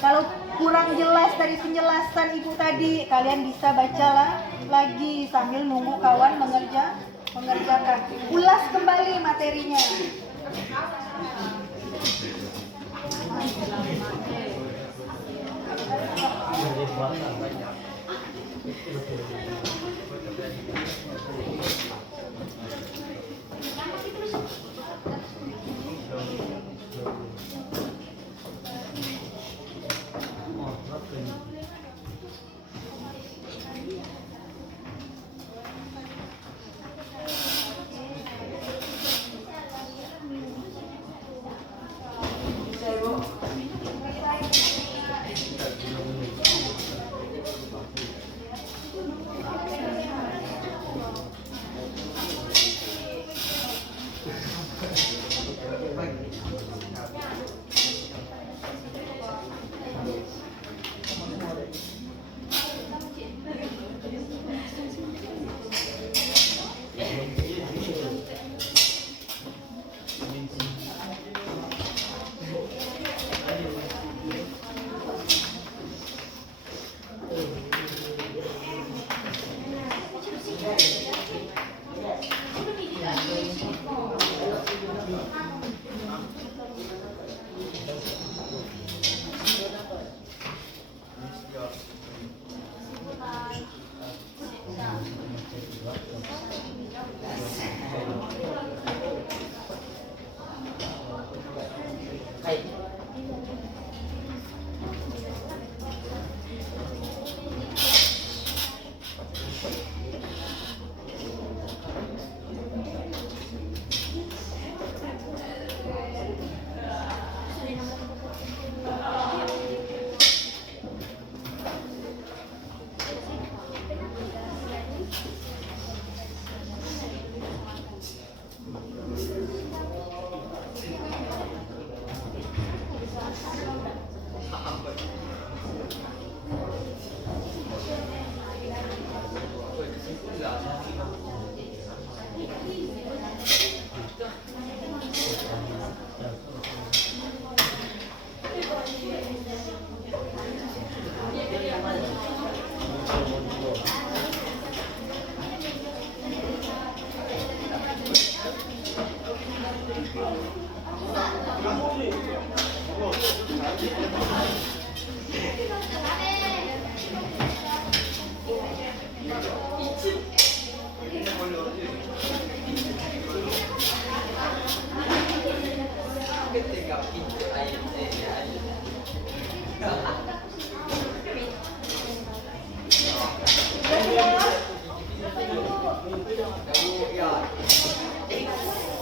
Kalau kurang jelas dari penjelasan ibu tadi, kalian bisa bacalah lagi sambil nunggu kawan mengerjakan. Ulas kembali materinya.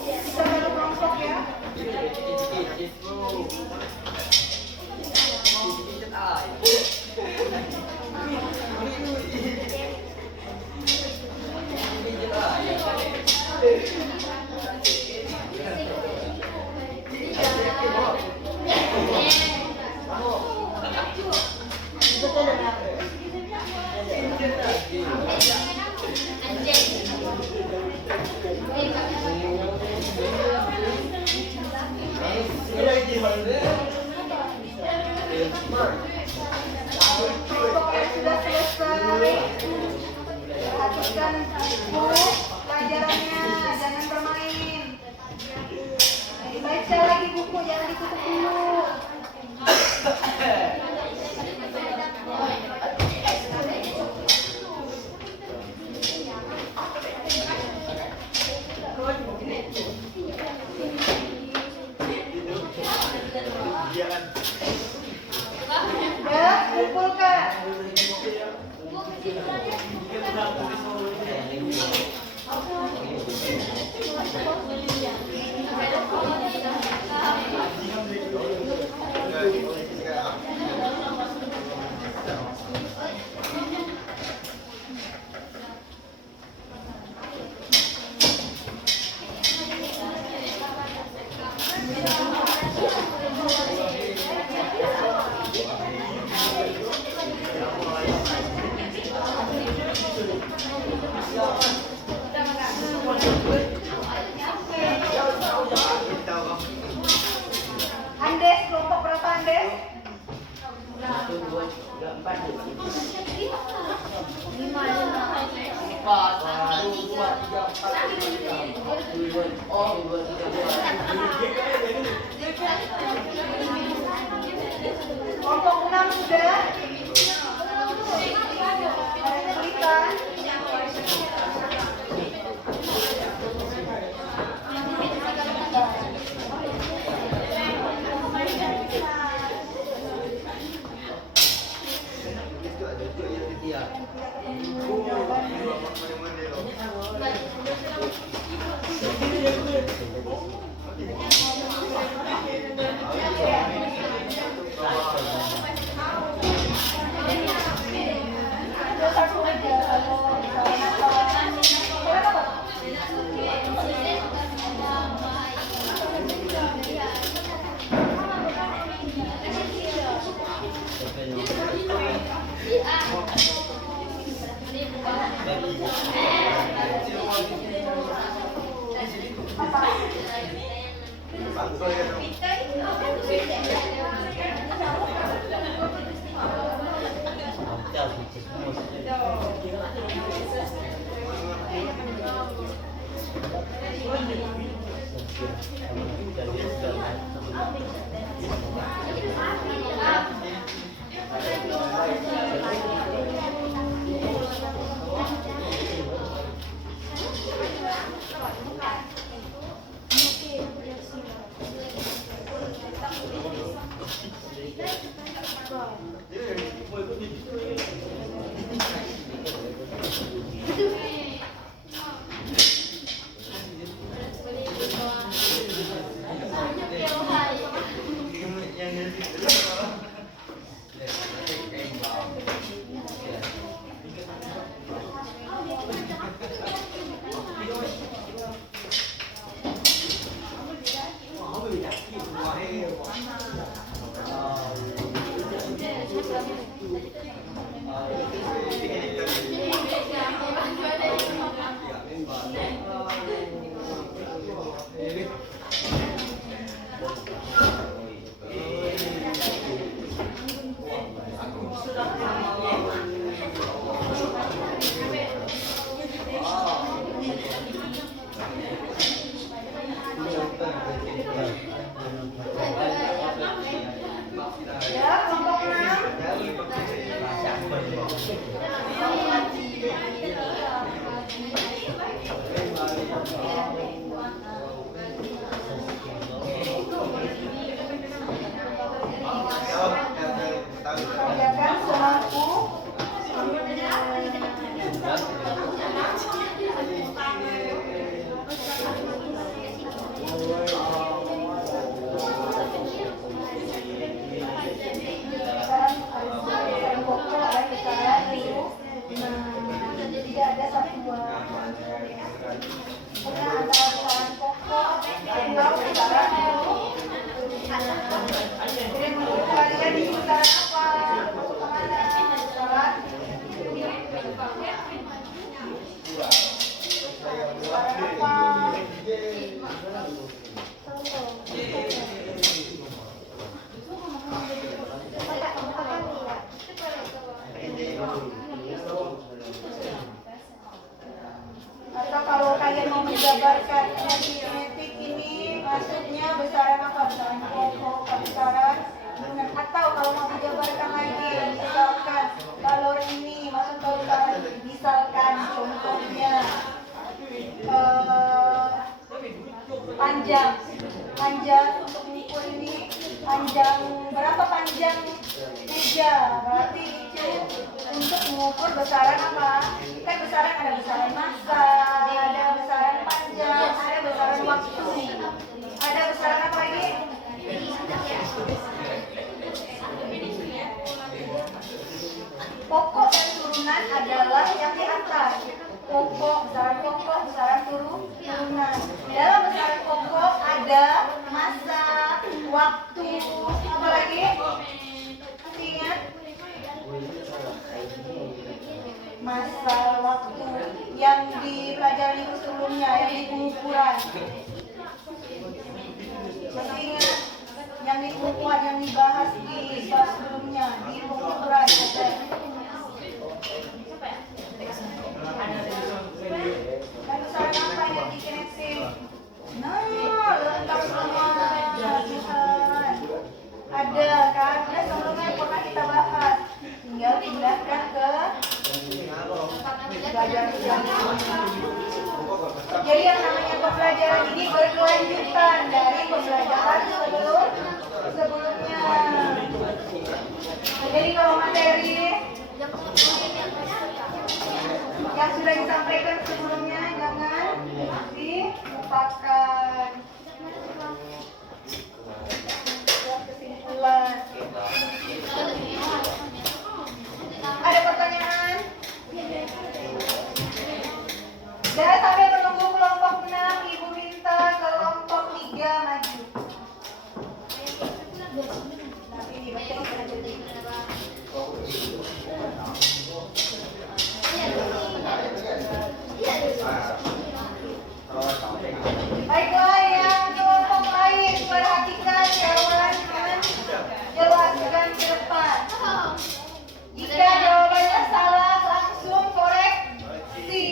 Kita satu kelompok ya. Kelompok yang sudah selesai, perhatikan buku pelajarannya, jangan bermain. Baca lagi buku, jangan ditutup dulu. Ya, kumpulkan. Kelompok 6 sudah? Ada kesulitan? Itu ada tuh yang dia. Itu satu aja kalau misalnya apa? Ya, kelompok 6. Kerjakan semampu. Besaran pokok ada besaran itu. Tidak ada satu dua. Karena antara besaran pokok atau besaran itu. Jadi menurut kalian ini besaran apa? Masuk kemana? Besaran? Besaran apa? Atau kalau kalian mau menggambarkan energi kinetik ini maksudnya besaran apa? Besaran pokok, besaran lunak. Atau kalau mau dijabarkan lagi, misalkan kalor ini maksud besaran, misalkan contohnya panjang untuk mengukur ini panjang berapa panjang meja, berarti itu untuk mengukur besaran apa? Kan besaran ada besaran massa, ada besaran panjang, ada besaran waktu, ada besaran apa lagi? Pokok dan turunan adalah yang di atas. Pokok, besaran turunan. Dalam besaran pokok ada massa, waktu, apa lagi? Masih ingat? Massa, waktu yang dipelajari sebelumnya, yang di pengukuran. Masih ingat? Yang di pengukuran, yang dibahas di kelas sebelumnya, di pengukuran ada. Dan besaran apa energi kinetik? Nah, lengkap semua. Tuhan. Ada kan? Nah, sebelumnya pernah kita bahas. Tinggal pindahkan ke pembelajaran yang jadi yang namanya pembelajaran ini berkelanjutan dari pembelajaran sebelumnya. Jadi kalau materi yang sudah disampaikan sebelumnya jangan dilupakan. Kesimpulan. Ada pertanyaan? Dan sambil menunggu kelompok 6, Ibu minta kelompok 3 maju. Ini bacain saja. Baiklah, yang kelompok lain perhatikan jawaban dan jelaskan ke depan. Jika jawabannya salah, langsung koreksi.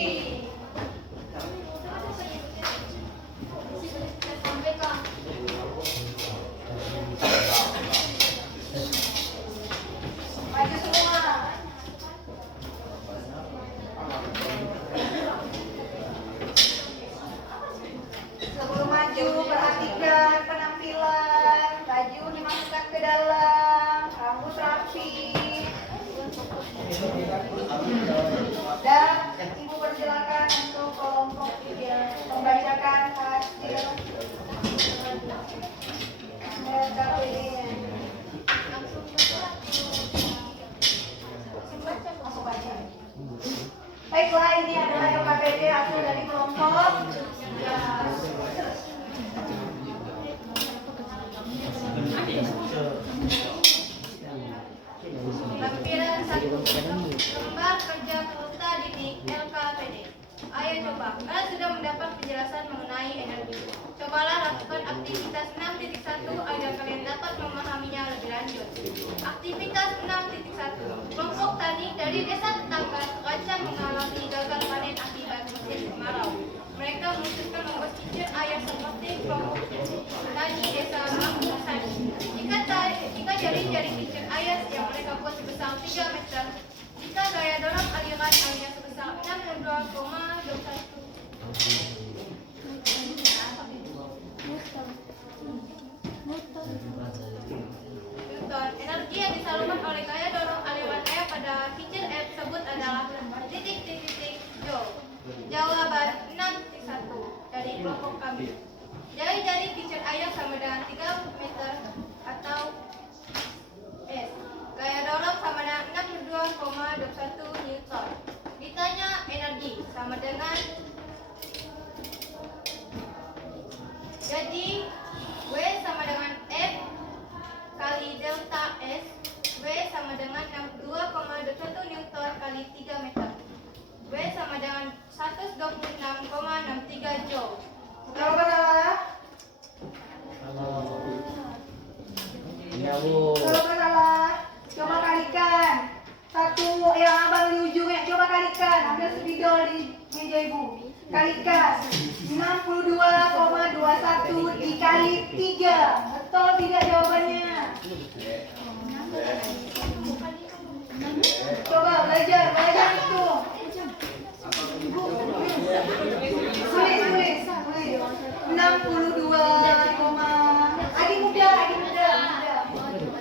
Maju semua. Sebelum maju, perhatikan penampilan. Baju dimasukkan ke dalam, rambut rapi. Dan Ibu persilakan untuk kelompok 3 membacakan hasil KPD-nya. Langsung baca. Baiklah, ini adalah LKPD hasil dari kelompok 3. Lampiran 1. Lembar kerja peserta didik LKPD. Ayo coba, kalian sudah mendapat penjelasan mengenai energi. Cobalah lakukan aktivitas 6.1 agar kalian dapat memahaminya lebih lanjut. Aktivitas 6.1. Kelompok tani dari desa tetangga terancam mengalami gagal panen akibat musim kemarau. Mereka memutuskan membuat cincin ayam seperti kelompok tani desa Mangkusari. Jika jari-jari cincin ayam yang mereka buat sebesar 3 meter, jika gaya dorong aliran airnya sebesar 62,21 Newton, energi yang disalurkan oleh gaya dorong aliran air pada cincin air tersebut adalah titik-titik joule. Jawaban 6.1 dari kelompok kami. Jari-jari cincin air sama dengan 3 meter atau S. Gaya dorong sama dengan 62,21 Newton. Ditanya energi sama dengan, jadi W sama dengan F kali delta S. W sama dengan 62,21 Newton kali 3 meter. W sama dengan 126,63 Joule. Kalau salah? Kalau salah, coba kalikan. Satu yang abang di ujungnya, coba kalikan. Ambil spidol di meja ibu. Kalikan 62,21 dikali 3. Betul tidak jawabannya? Coba belajar itu. Tulis. 62, adik muda.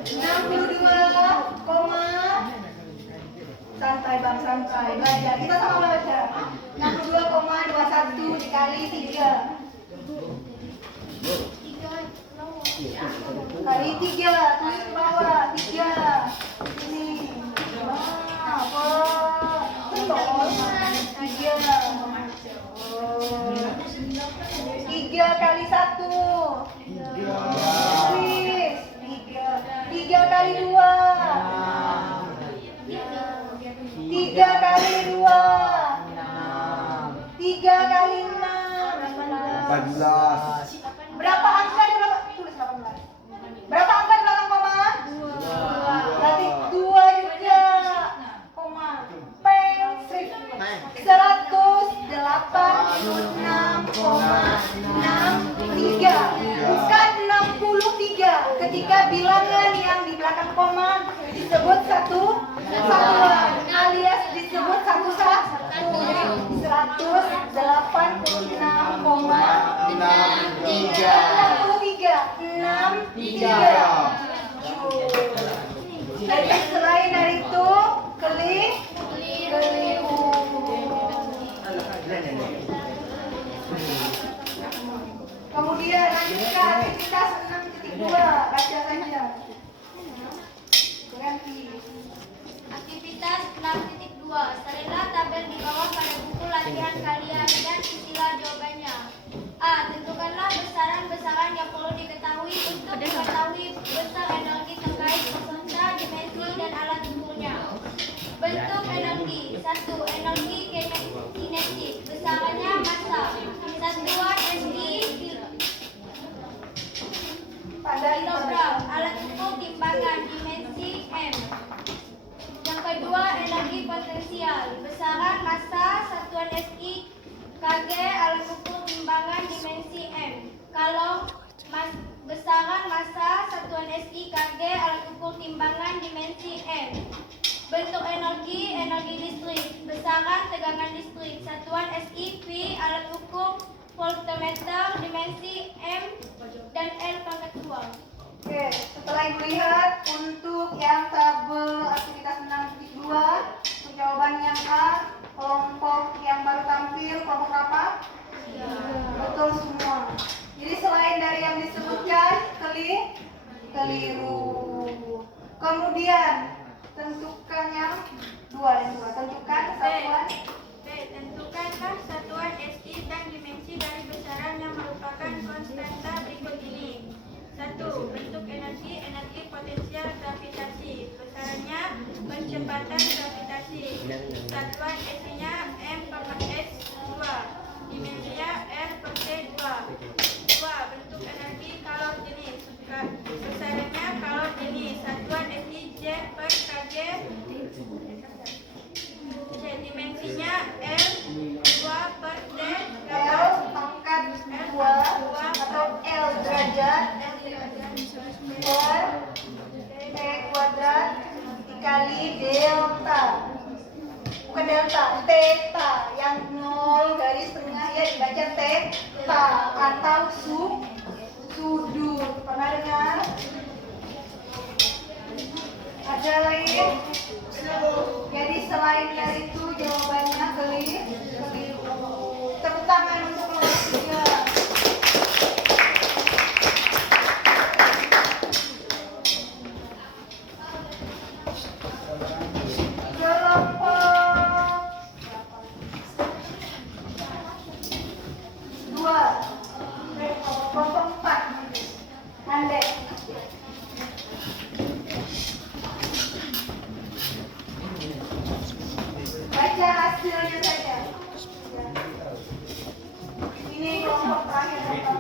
62, santai bang, santai. Belajar, kita sama belajar. 62,21 dikali 3. Kali 3, tulis ke bawah. 3. Ini. Apa? Betul. 3 kali 1. Tulis. 3 kali 2. 3 kali 2. 3 kali 6. 14. Berapa angka di belakang? Tulis 18. Berapa angka di belakang koma? 2. Berarti 2 juga. Koma. Peng. 186,6 bilangan yang di belakang koma disebut satuan alias disebut satu. 168,63. Jadi selain dari itu keliru. Kemudian lanjut ke aktivitas 6.2. Baca saja. Ganti. Aktivitas 6.2. Salinlah tabel di bawah pada buku latihan kalian dan isilah jawabannya. A. Tentukanlah besaran-besaran yang perlu diketahui untuk mengetahui besar energi terkait peserta, dimensi, dan alat ukurnya. Bentuk energi. 1. Energi kinetik. Besarannya massa. Satuan SI kilogram. Alat ukur timbangan dimensi M. Yang kedua, energi potensial. Besaran massa satuan SI kg, alat ukur timbangan dimensi M. Kalau besaran massa satuan SI kg, alat ukur timbangan dimensi M. Bentuk energi listrik. Besaran tegangan listrik. Satuan SI V, alat ukur voltmeter dimensi M dan L pangkat 2. Oke, setelah ibu lihat untuk yang tabel aktivitas 6.2, untuk jawaban yang A, kelompok yang baru tampil, kelompok apa? Betul semua. Jadi selain dari yang disebutkan, keliru. Kemudian tentukan yang dua. Tentukan satuan. B. Tentukanlah satuan SI dan dimensi dari besaran yang merupakan konstanta berikut ini. 1. Bentuk energi potensial gravitasi. Besarannya percepatan gravitasi. Satuan SI-nya M per S 2. Dimensinya R per C 2. 2. Bentuk energi kalor jenis. Besarannya kalor jenis. Satuan SI J per kg. Dimensinya L 2 per D L pangkat 2 atau L derajat per T kuadrat dikali delta. Bukan delta, theta. Yang 0 garis tengah ya dibaca theta atau sudut. Pernah dengar? Ada lain? Jadi selain dari itu jawabannya keliru. Tepuk tangan untuk kelompok 3. Kelompok 4. Ande. Baca hasilnya saja. Ini kelompok terakhir.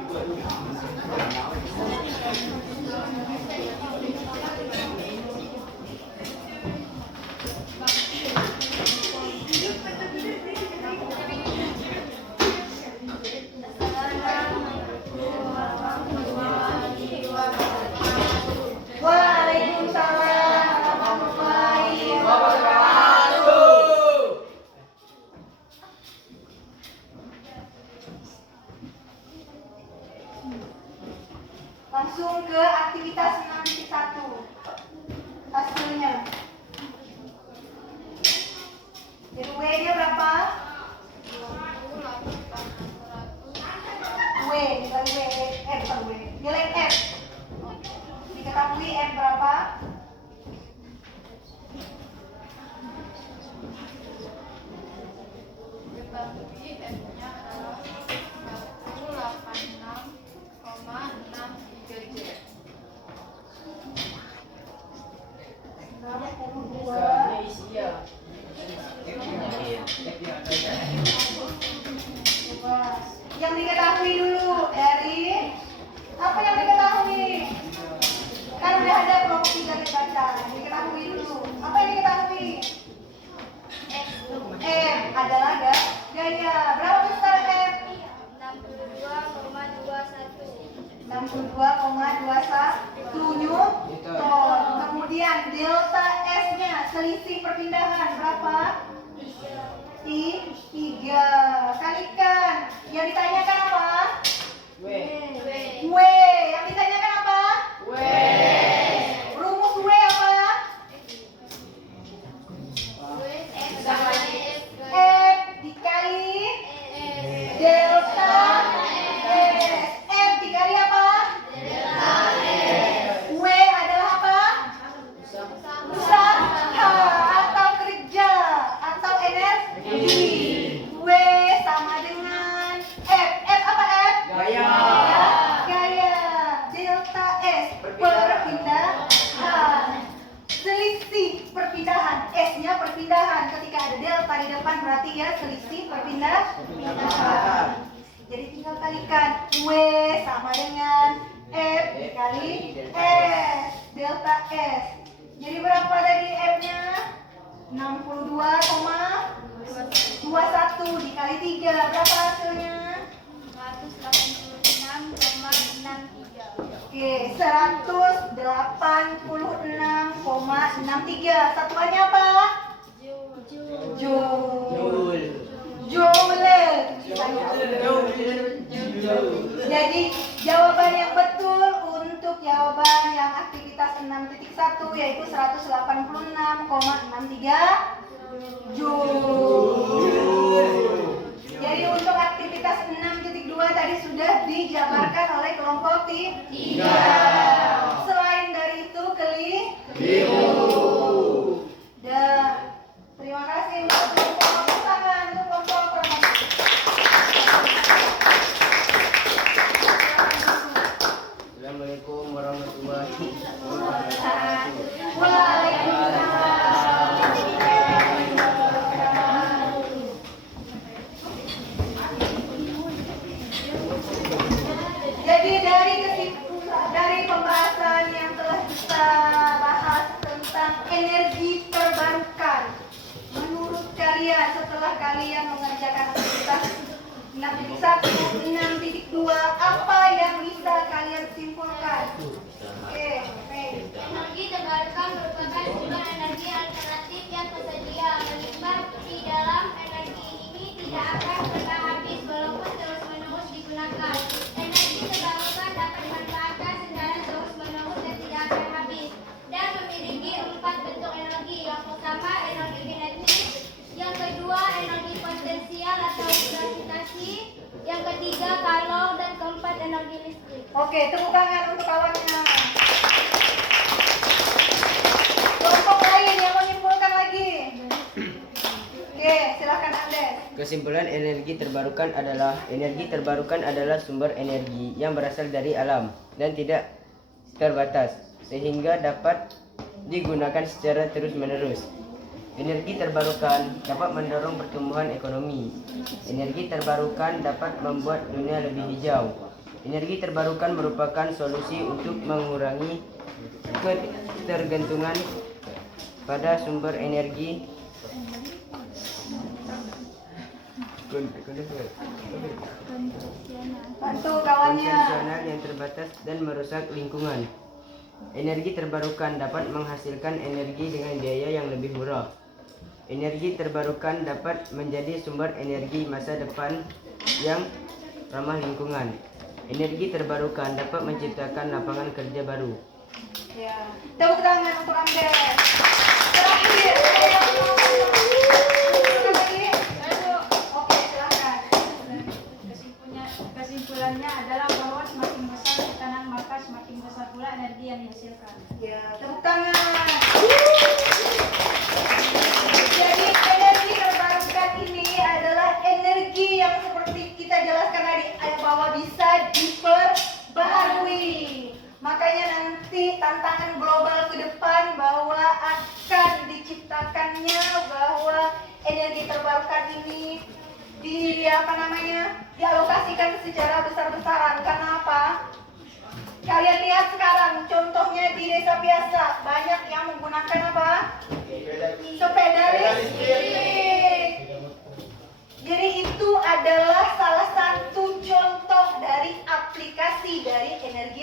Waalaikumsalam warahmatullahi wabarakatuh. Langsung ke aktivitas 6.1. Hasilnya. Jadi W-nya berapa? W, bukan W, F, bukan W. Nilai F. Diketahui F berapa? Diketahui F-nya adalah 186,63 Sekarang isi ya. Yang diketahui dulu dari apa yang diketahui? Kan udah ada 62,21 Newton. Kemudian delta S-nya selisih perpindahan berapa? 3. Kalikan. Yang ditanyakan apa? W. W. Yang ditanyakan apa? W. Rumus W apa? F dikali delta S. F dikali apa? W adalah apa? Usaha atau kerja atau energi. W sama dengan F. F apa F? Gaya. Gaya. Delta S perpindahan. Selisih perpindahan. S-nya perpindahan. Ketika ada delta di depan berarti ya selisih perpindahan. Jadi tinggal kalikan W sama dengan F dikali S. Delta S. Jadi berapa tadi F-nya? 62,21 dikali 3. Berapa hasilnya? 186,63. Oke, 186,63. Satuannya apa? Joule. Joule. Jadi jawaban yang betul untuk jawaban yang aktivitas 6.1 yaitu 186,63 Joule. Jadi untuk aktivitas 6.2 tadi sudah dijabarkan oleh kelompok 3. Selain dari itu keliru. Dan terima kasih untuk kelompok tangan untuk kelompok perempuan. Assalamualaikum warahmatullahi wabarakatuh. Jadi dari pembahasan yang telah kita bahas tentang energi terbarukan, menurut kalian setelah kalian mengerjakan aktivitas 6.1, 6.2, apa yang bisa kalian simpulkan? Oke, Mei. Energi terbarukan merupakan sumber energi alternatif yang tersedia. Melimpah di dalam energi ini tidak akan pernah habis walaupun terus-menerus digunakan. Energi terbarukan dapat dimanfaatkan secara terus-menerus dan tidak akan habis. Dan memiliki 4 bentuk energi. Yang pertama energi kinetik, yang kedua energi potensial atau gravitasi, yang ketiga kalor, dan keempat energi listrik. Oke, tepuk tangan untuk kawannya. Kelompok lain yang menyimpulkan lagi. Oke, silakan Andes. Kesimpulan energi terbarukan adalah sumber energi yang berasal dari alam dan tidak terbatas sehingga dapat digunakan secara terus-menerus. Energi terbarukan dapat mendorong pertumbuhan ekonomi. Energi terbarukan dapat membuat dunia lebih hijau. Energi terbarukan merupakan solusi untuk mengurangi ketergantungan pada sumber energi Bantu kawannya. konvensional yang terbatas dan merusak lingkungan. Energi terbarukan dapat menghasilkan energi dengan biaya yang lebih murah. Energi terbarukan dapat menjadi sumber energi masa depan yang ramah lingkungan. Energi terbarukan dapat menciptakan lapangan kerja baru. Ya, tepuk tangan untuk Andes. Terakhir, ada yang mau lagi? Oke, silakan. Kesimpulannya adalah bahwa semakin besar tekanan maka semakin besar pula energi yang dihasilkan. Ya, tepuk tangan. Jadi energi terbarukan ini adalah energi yang seperti kita jelaskan tadi, bahwa bisa diperbaharui. Makanya nanti tantangan global ke depan bahwa akan diciptakannya bahwa energi terbarukan ini dialokasikan secara besar-besaran. Karena apa? Kalian lihat sekarang contohnya di desa biasa banyak yang menggunakan apa? Sepeda listrik. Jadi itu adalah salah satu contoh dari aplikasi dari energi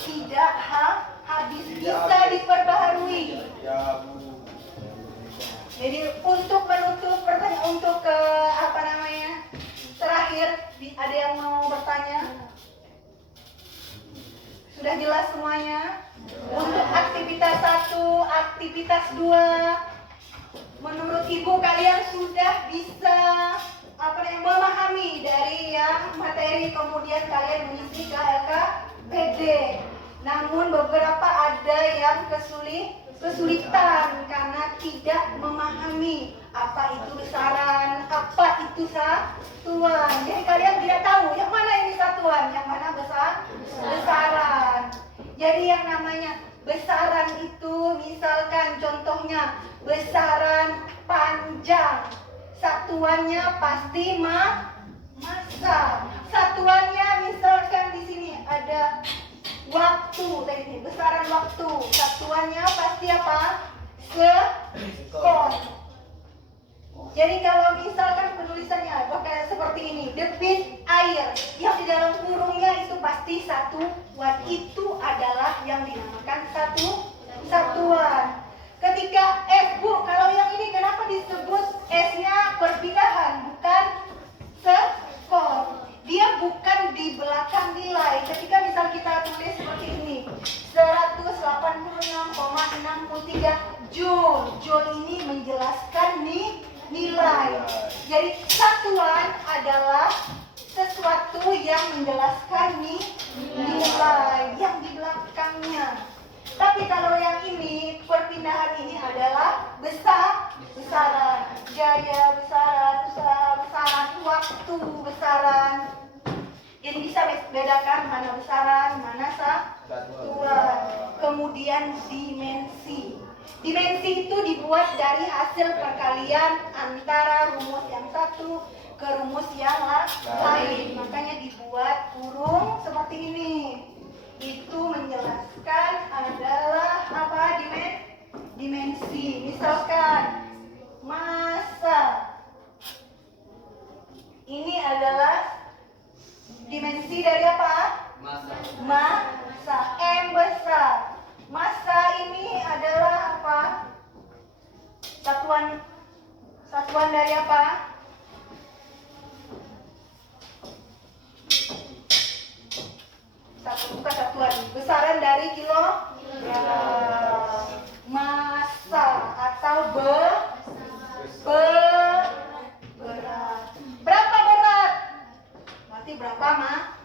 tidak habis, bisa diperbaharui. Ya, Bu. Jadi untuk menutup pertanyaan untuk terakhir, ada yang mau bertanya? Sudah jelas semuanya? Untuk aktivitas 1, aktivitas 2, menurut Ibu kalian sudah bisa memahami dari yang materi, kemudian kalian mengisi ke LKPD. Namun beberapa ada yang kesulitan karena tidak memahami apa itu besaran, apa itu satuan. Jadi kalian tidak tahu yang mana ini satuan, yang mana besaran. Jadi yang namanya besaran itu, misalkan contohnya besaran panjang, satuannya pasti massa. Satuannya misalkan di sini ada waktu, tadi ini besaran waktu, satuannya pasti apa? Sekon. Jadi kalau misalkan penulisannya kayak seperti ini, debit air, yang di dalam kurungnya itu pasti satuan, itu adalah yang dinamakan satuan. Ketika Bu, kalau yang ini kenapa disebut S-nya perpindahan, bukan sekon? Dia bukan di belakang nilai. Ketika misal kita tulis seperti ini, 186,63 Joule. Joule ini menjelaskan nilai. Jadi satuan adalah sesuatu yang menjelaskan nilai yang di belakangnya. Tapi kalau yang ini, perpindahan ini adalah besaran, gaya besaran, waktu besaran. Jadi bisa bedakan mana besaran, mana satuan. Kemudian dimensi. Dimensi itu dibuat dari hasil perkalian antara rumus yang satu ke rumus yang lain. Makanya dibuat kurung seperti ini. Itu menjelaskan adalah apa? Dimensi. Misalkan massa. Ini adalah dimensi dari apa? Massa. M besar. Massa ini adalah apa? Satuan dari apa? Bukan satuan, besaran dari kilogram. Massa atau berat. Berapa berat? Berarti berapa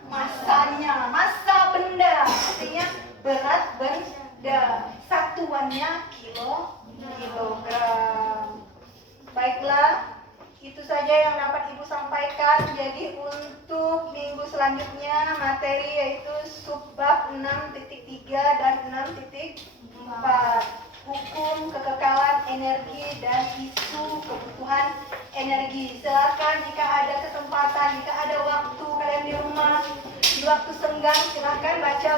massanya? Massa benda, artinya berat benda. Satuannya kilogram. Baiklah, itu saja yang dapat Ibu sampaikan. Jadi untuk minggu selanjutnya materi yaitu subbab 6.3 dan 6.4, hukum kekekalan energi dan isu kebutuhan energi. Silakan jika ada kesempatan, jika ada waktu kalian di rumah, di waktu senggang silakan baca.